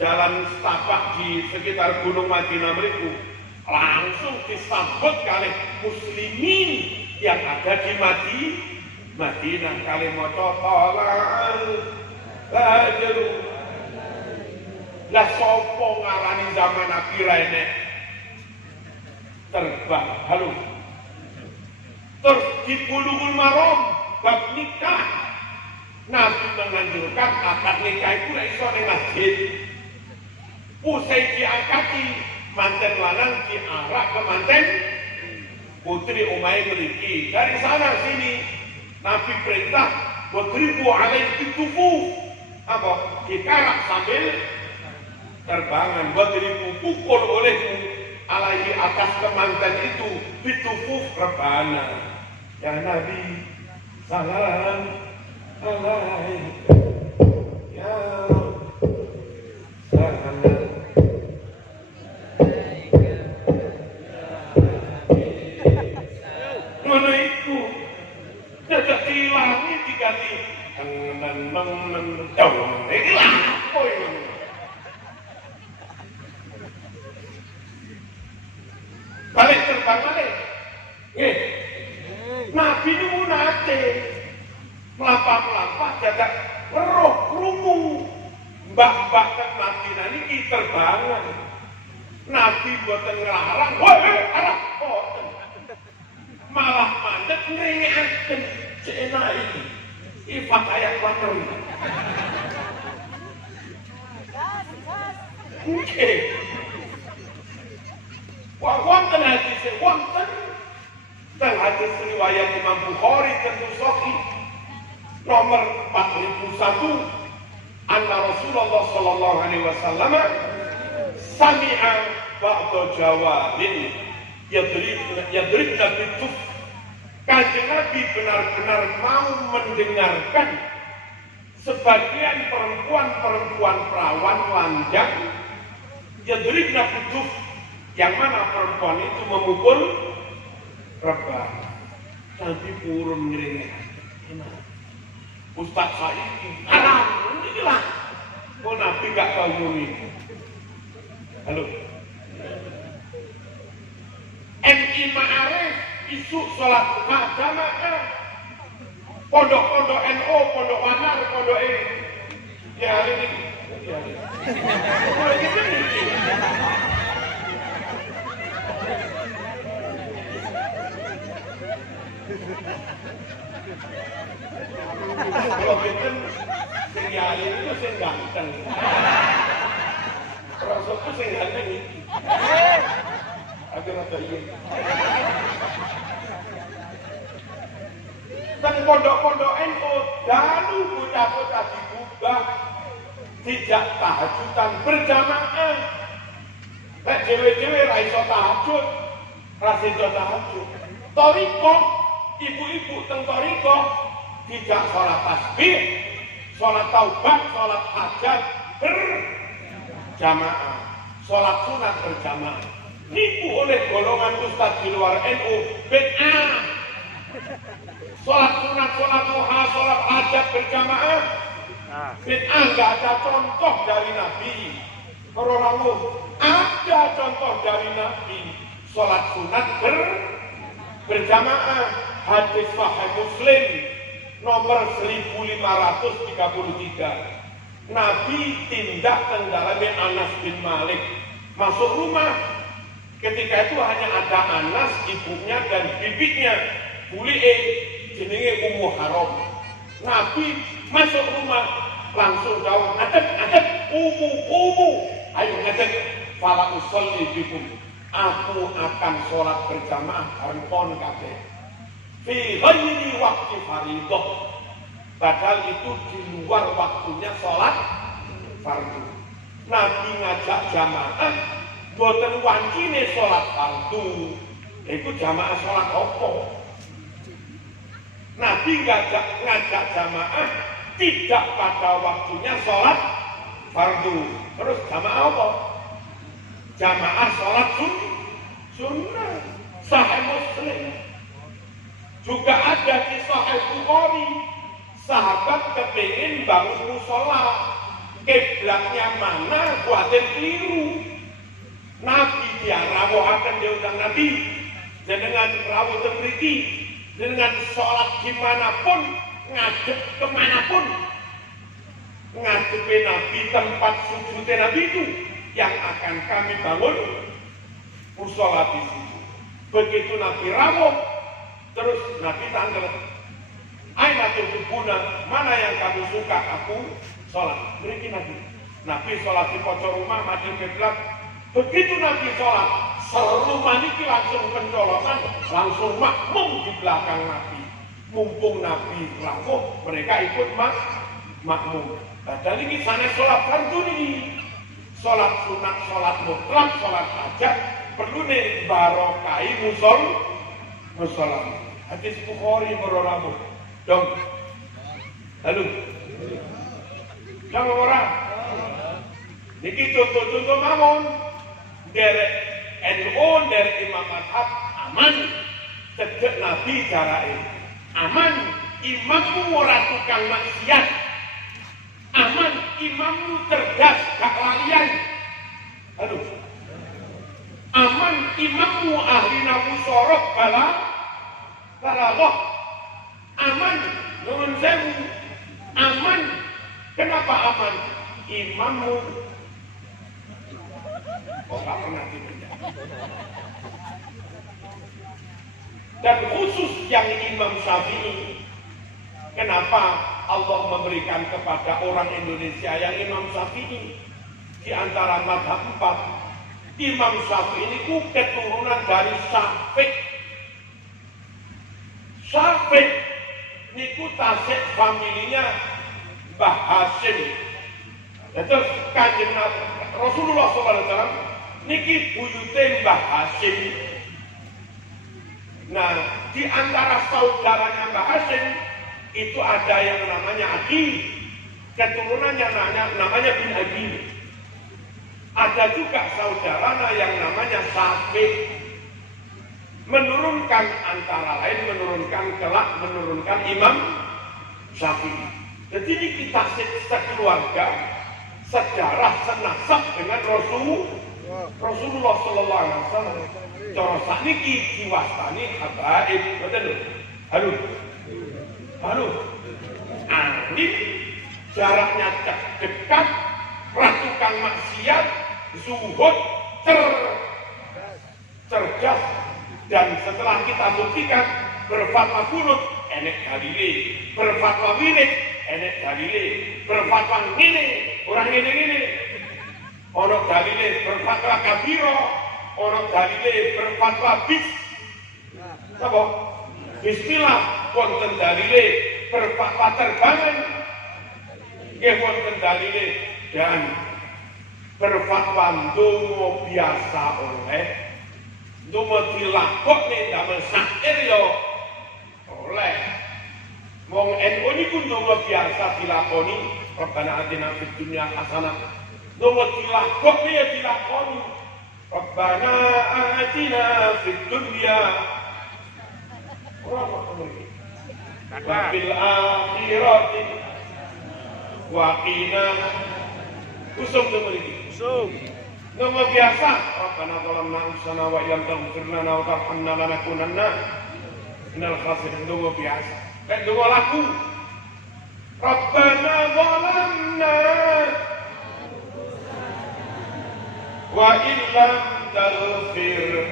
jalan setapak di sekitar Gunung Madinah mereka, langsung disambut oleh muslimin yang ada di Madinah. Kali maca tolal bajaru lah sapa ngarani zaman Nabi rene terbang. Halo, terus di Bulughul Maram bab nikah Nabi menganjurkan akad nikah itu iso ning masjid. Usai diangkati manten lanang diarak ke manten putri Umayyah memiliki. Dari sana sini Nabi perintah wadribu alaihi tufu, apa dikarak sambil terbangan, wadribu pukul olehmu alaihi atas kemanten itu bitufuf rebana. Ya Nabi salam alaihi ya salam. Ngono iku dadak dilangi diganti iki lha apa iki. Balik terbang balik. Nggih. Nabi niku nate mlampah-mlampah dadak weruh krungu mbah-mbah teng Madinah niki terbangan. Nabi boten nglarang, "Hei, arep boten." Malah mandek ngringeken seenak iki. Ifat ayat water. Oke. Wa wonten hadis wonten teng hadis riwayat Imam Bukhari tentu sahih nomor 4001 anna Rasulullah sallallahu alaihi wasallam sami'a ba'da jawabin yadribna bituf. Kanjeng Nabi benar-benar mau mendengarkan sebagian perempuan-perempuan perawan lanjang yadribna bituf, yang mana perempuan itu memukul rebah. Nabi purun ngiringnya, Ustaz Saiki haram, inilah. Oh Nabi gak tahu ini. Halo. MI Ma'arif isu sholat jamaah. Pondok-pondok NO, pondok Wanar, pondok ya hari ini. Kalau beten serialin itu sing ganteng. Rasulku sing ganteng iki. Agar ada ini. Dan pondok-pondok NU dalu bocah-bocah digubah tidak tahajudan berjamaah. Lek dhewe-dhewe ra iso tahajud, ra iso tahajud. Toriko, ibu-ibu teng toriko tidak sholat tasbih, sholat taubat, sholat hajat berjamaah, sholat sunat berjamaah. Nipu oleh golongan ustaz di luar NU bid'ah. Sholat sunat, sholat duha, sholat hajat berjamaah bid'ah. Nggak ada contoh dari Nabi. Orang ada contoh dari Nabi. Sholat sunat berjamaah. Hadis Sahih Muslim nomor 1533. Nabi tindak tenggalami Anas bin Malik masuk rumah. Ketika itu hanya ada Anas, ibunya dan bibinya. Buli'e jenenge Ummu Haram. Nabi masuk rumah langsung jauh ngadeg Ummu, ayo ngadeg fala usolli bikum, aku akan sholat berjamaah bareng pon kabeh fi ghairi waqti fardhu, padahal itu di luar waktunya sholat fardu. Nabi ngajak jamaah boten wancine sholat fardu, itu jamaah sholat apa? Nabi ngajak jamaah tidak pada waktunya sholat fardu. Terus jamaah apa? Jamaah sholat sunnah. Sahih Muslim. Juga ada di Sahih Bukhari. Sahabat kepingin bangun musola, kiblatnya mana buatin keliru. Nabi dia rawuhaken diundang Nabi dengan rawuh teng mriki. Dengan sholat dimanapun, ngadep kemanapun, ngadepi Nabi, tempat sujudnya Nabi itu yang akan kami bangun musola di situ. Begitu Nabi rawuh, terus Nabi tanggal, aina tuhibuna, mana yang kamu suka aku sholat. Beri Nabi. Nabi sholat di pojok rumah, madhep kiblat. Begitu Nabi sholat, serumah niki langsung pencolokan, langsung makmum di belakang Nabi. Mumpung Nabi rawuh, mereka ikut makmum. Padahal ini sana sholat fardu ini, sholat sunat, sholat mutlak, sholat hajat, perlu nih barokai musola. Hadis Bukhari beroramu. Dong, halo, jangan orang. Niki contoh-contoh mawon. Dari NU, dari Imam Mazhab aman, cedek Nabi jarai aman, imammu ora tukang maksiat aman, imammu cerdas gak lalian. Aduh, aman, imammu ahli namusorok balaghah aman, nuwun sewu aman. Kenapa aman? Imammu gak pernah dibedah. Dan khusus yang Imam Syafi'i, kenapa Allah memberikan kepada orang Indonesia yang Imam Syafi'i di antara mazhab 4 Imam Syafi'i ini ku keturunan dari Syafiq. Syafiq niku tasik familinya Mbah Hasyim. Terus Kanjeng Rasulullah SAW niki buyute Mbah Hasyim. Nah, di antara saudaranya Mbah Hasyim itu ada yang namanya Aqil, keturunannya namanya bin Aqil. Ada juga saudaranya yang namanya Syafiq. Menurunkan antara lain menurunkan Imam Syafi'i. Jadi ini kita sekeluarga sejarah senasab dengan Rasulullah Sallallahu Alaihi Wasallam. Cara sakniki diwastani habaib, betul? Halo. Ini jaraknya dekat, ratukan maksiat, zuhud, cerdas, dan setelah kita buktikan berfatwa kunut, enek dalile, berfatwa wirid, enek dalile, berfatwa ngene, orang ngene, ono dalile berfatwa kabiro, ono dalile berfatwa bis. Apa? Bismillah wonten dalile berfatwa terbangan. Nggih wonten dalile dan berfatwa ndonga biasa oleh ndonga dilakokne damel syair yo oleh. Wong NU niku ndonga biasa dilakoni, Rabbana atina fid dunya hasanah. Ndonga dilakokne ya dilakoni. Rabbana atina fid dunya wa fil akhirati wa qina usum mriki. Nama biasa, Rabbana zalamna anfusana wa illam taghfir lana wa tarhamna lanakunanna minal khasirin. Nama biasa. Kayak doa lagu. Rabbana zalamna wa illam taghfir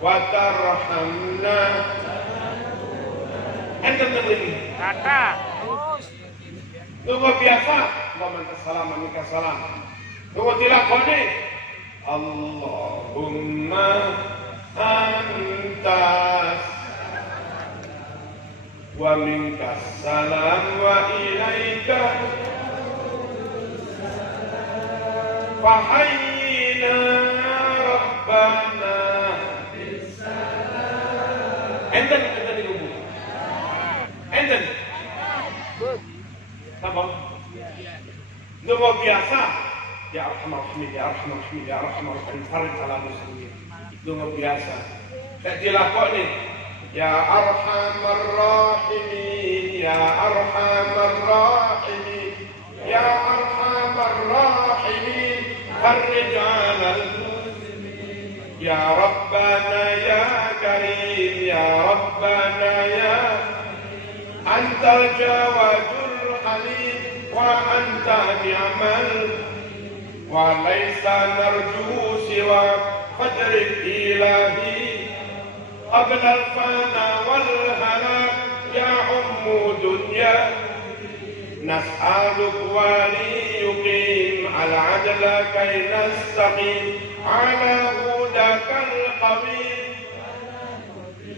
wa tarhamna. Enten lagi. Kata. Nama biasa, Allahumma salam minka salam. Nama dilakoni. Allahumma antas wa minkas salam wa ilaika fahayyina rabbana bisalam. Enten ibu. Enten. Apa? Nama biasa. Ya Arhamar Rahimin, ya Arhamar Rahimin, ya Arhamar Rahimin, farid ala muslimin. Nama biasa. Tak dilakoni. Ya Arhamar Rahimin, ya Arhamar Rahimin, ya Arhamar Rahimin, farid ala muslimin. Ya Rabbana ya Karim, ya Rabbana ya Antal Jawadul Halim wa anta ni'mal wa laysa narju siwa qadrik ilahi qabla al-fana wal halak ya ummu dunya nas'aluk wali yuqim al-adla kay nastaqim ala hudakal qawim.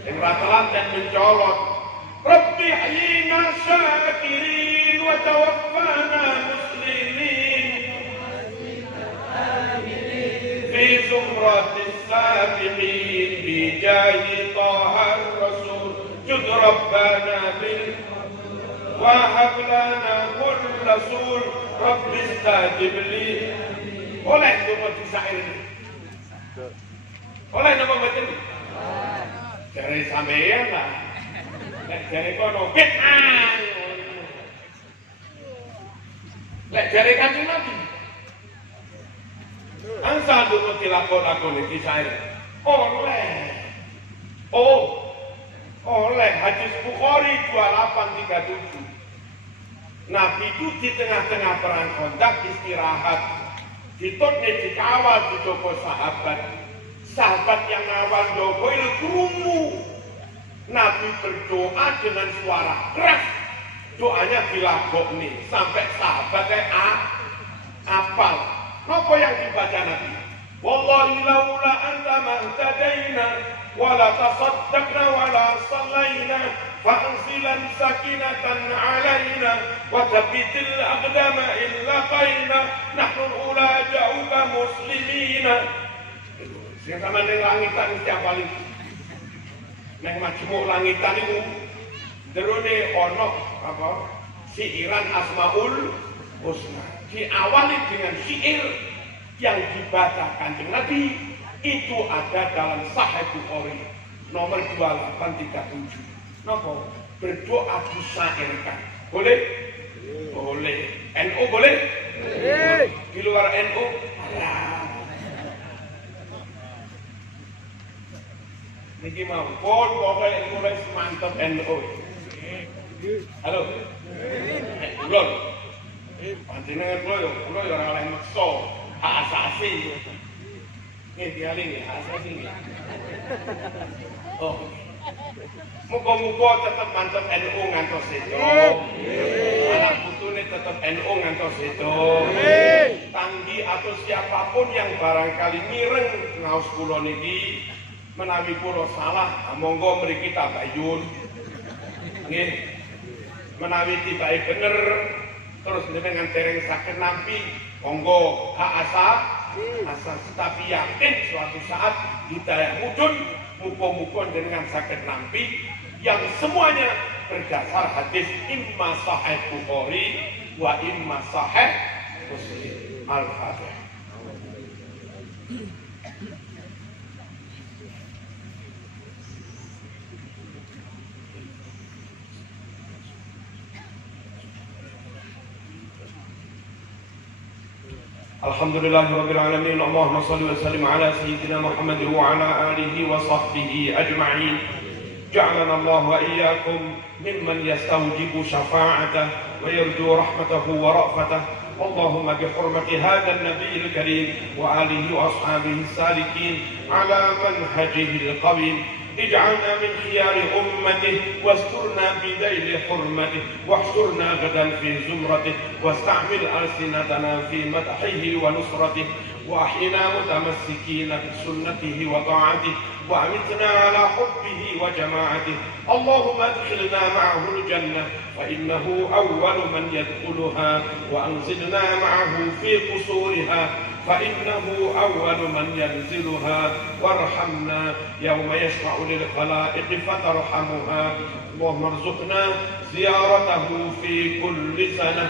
Yang ratalan dan mencolot Rabbi ahyina syakirin wa tawaffana muslimin fi zumratis sabiqin bi jahi tahar rasul jud rabbana bil wa hab lana kull rasul rabbi istajib li. Oleh nama disair oleh nama baca dari sampeyan lah. Lek jare kono bid'ah. Lek jare Kanjeng Nabi. Ansal dulu dilakon-lakon iki sae. Oleh. Oleh hadis Bukhari 2837. Nabi itu di tengah-tengah perang Khandaq istirahat. Ditutne dikawal dijogo sahabat. Sahabat yang ngawal jogo itu krungu. Nabi berdoa dengan suara keras, doanya dilagokne sampai sahabatnya apal. Apa yang dibaca Nabi? wallahi laula anta mahtadaina wala tasaddaqna wala sallaina fa'anzilan sakinatan alaina wa thabbitil aqdama illa qaina nahnu ulaja'uka muslimina. Sing sama ning langitan setiap kali neng majmuk langitan itu derone ono apa siiran Asmaul Husna, diawali dengan syair yang dibaca Kanjeng Nabi, itu ada dalam Sahih Bukhari nomor 2837. Napa? Berdoa disyairkan. Boleh? Boleh. NU boleh? Boleh. Di luar NU haram. Niki mau pun pokoknya mulai mantap NU. Halo. Belum. Panjenengan kula yo ora oleh meksa, hak asasi. Nggih dialing hak asasi nggih. Oh. Muga-muga tetep mantep NU ngantos sedo. Anak putune tetep NU ngantos sedo. Tanggi atau siapapun yang barangkali mireng ngaos kula niki menawi kula salah, monggo mriki tabayun. Nggih. Menawi tibake bener terus dengan dereng saged nampi monggo hak asas tapi yakin suatu saat hidayah mudun muga-muga dengan saged nampi yang semuanya berdasar hadis imma sahih Bukhari wa imma sahih Muslim. Al-Fatihah. Alhamdulillahirabbil alamin. Allahumma shalli wa sallim ala sayyidina Muhammad wa ala alihi wa sahbihi ajma'in. Ja'alana Allah wa iyyakum mimman yastawjibu syafa'atahu wa yarju rahmatahu wa ra'fatahu. Allahumma bi hurmati hadzal nabiyil karim wa alihi wa ashabihi salikin ala manhajihi al-qawim. اجعلنا من خيار أمته واسترنا بذيل حرمته واحشرنا غدا في زمرته واستعمل ألسنتنا في مدحه ونصرته وأحينا متمسكين بسنته وطاعته وأمتنا على حبه وجماعته. اللهم ادخلنا معه الجنة فإنه أول من يدخلها وأنزلنا معه في قصورها فإنه أول من ينزلها وارحمنا يوم يشفع للخلائق فترحمها. اللهم ارزقنا زيارته في كل سنة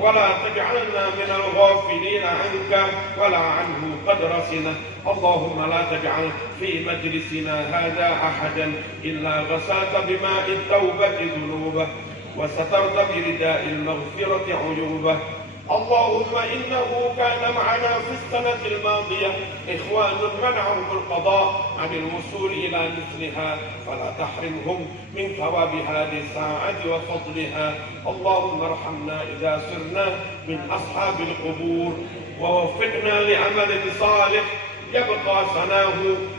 ولا تجعلنا من الغافلين عنك ولا عنه قدر سنة. اللهم لا تجعل في مجلسنا هذا أحدا إلا غسلت بماء التوبة ذنوبه وسترت برداء المغفرة عيوبه. اللهم إنه كان معنا في السنة الماضية إخوان منعهم القضاء عن الوصول إلى مثلها فلا تحرمهم من ثواب هذه الساعة وفضلها. اللهم ارحمنا إذا صرنا من أصحاب القبور ووفقنا لعمل صالح يبقى ثناه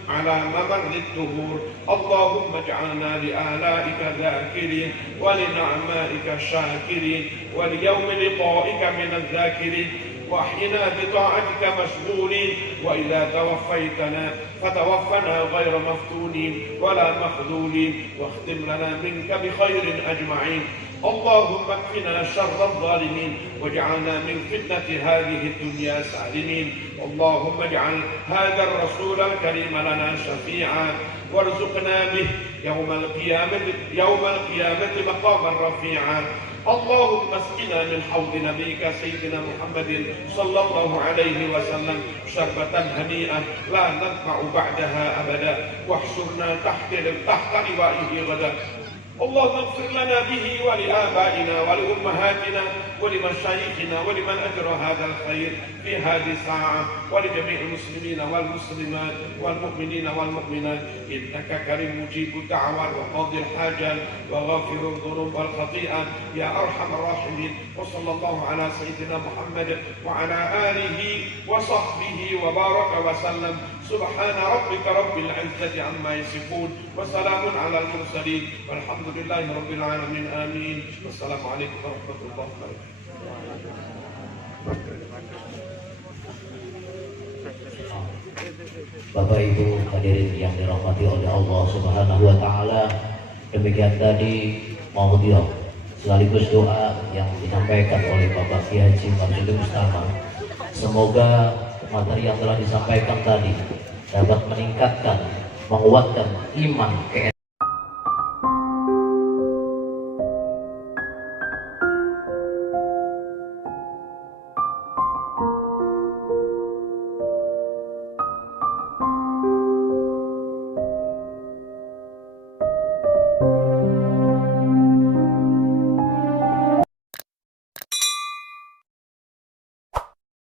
على ممر الدهور. اللهم اجعلنا لآلائك ذاكرين ولنعمائك شاكرين وليوم لقائك من الذاكرين واحينا بطاعتك مشغولين وإذا توفيتنا فتوفنا غير مفتونين ولا مخذولين واختم لنا منك بخير أجمعين. اللهم اكفنا شر الظالمين واجعلنا من فتنة هذه الدنيا سالمين. اللهم اجعل هذا الرسول الكريم لنا شفيعا وارزقنا به يوم القيامة مقاما رفيعا. اللهم اسقنا من حوض نبيك سيدنا محمد صلى الله عليه وسلم شربة هنيئة لا نطمع بعدها أبدا واحشرنا تحت لوائه غدا. اللهم اغفر لنا به ولآبائنا ولأمهاتنا ولمشايخنا ولمن أجرى هذا الخير في هذه الساعة ولجميع المسلمين والمسلمات والمؤمنين والمؤمنات إنك كريم مجيب الدعوات وقاضي الحاجات وغافر الذنوب والخطيئات يا أرحم الراحمين. وصلى الله على سيدنا محمد وعلى آله وصحبه وبارك وسلم. سبحان ربك رب العزة عما يصفون وسلام على المرسلين والحمد لله رب العالمين. آمين. والسلام عليكم ورحمة الله وبركاته. Bapak Ibu hadirin yang dirahmati oleh Allah Subhanahu wa taala, demikian tadi maudhi'ah sekaligus doa yang disampaikan oleh Bapak Kiai Haji Marzuki Mustamar. Semoga materi yang telah disampaikan tadi dapat meningkatkan, menguatkan iman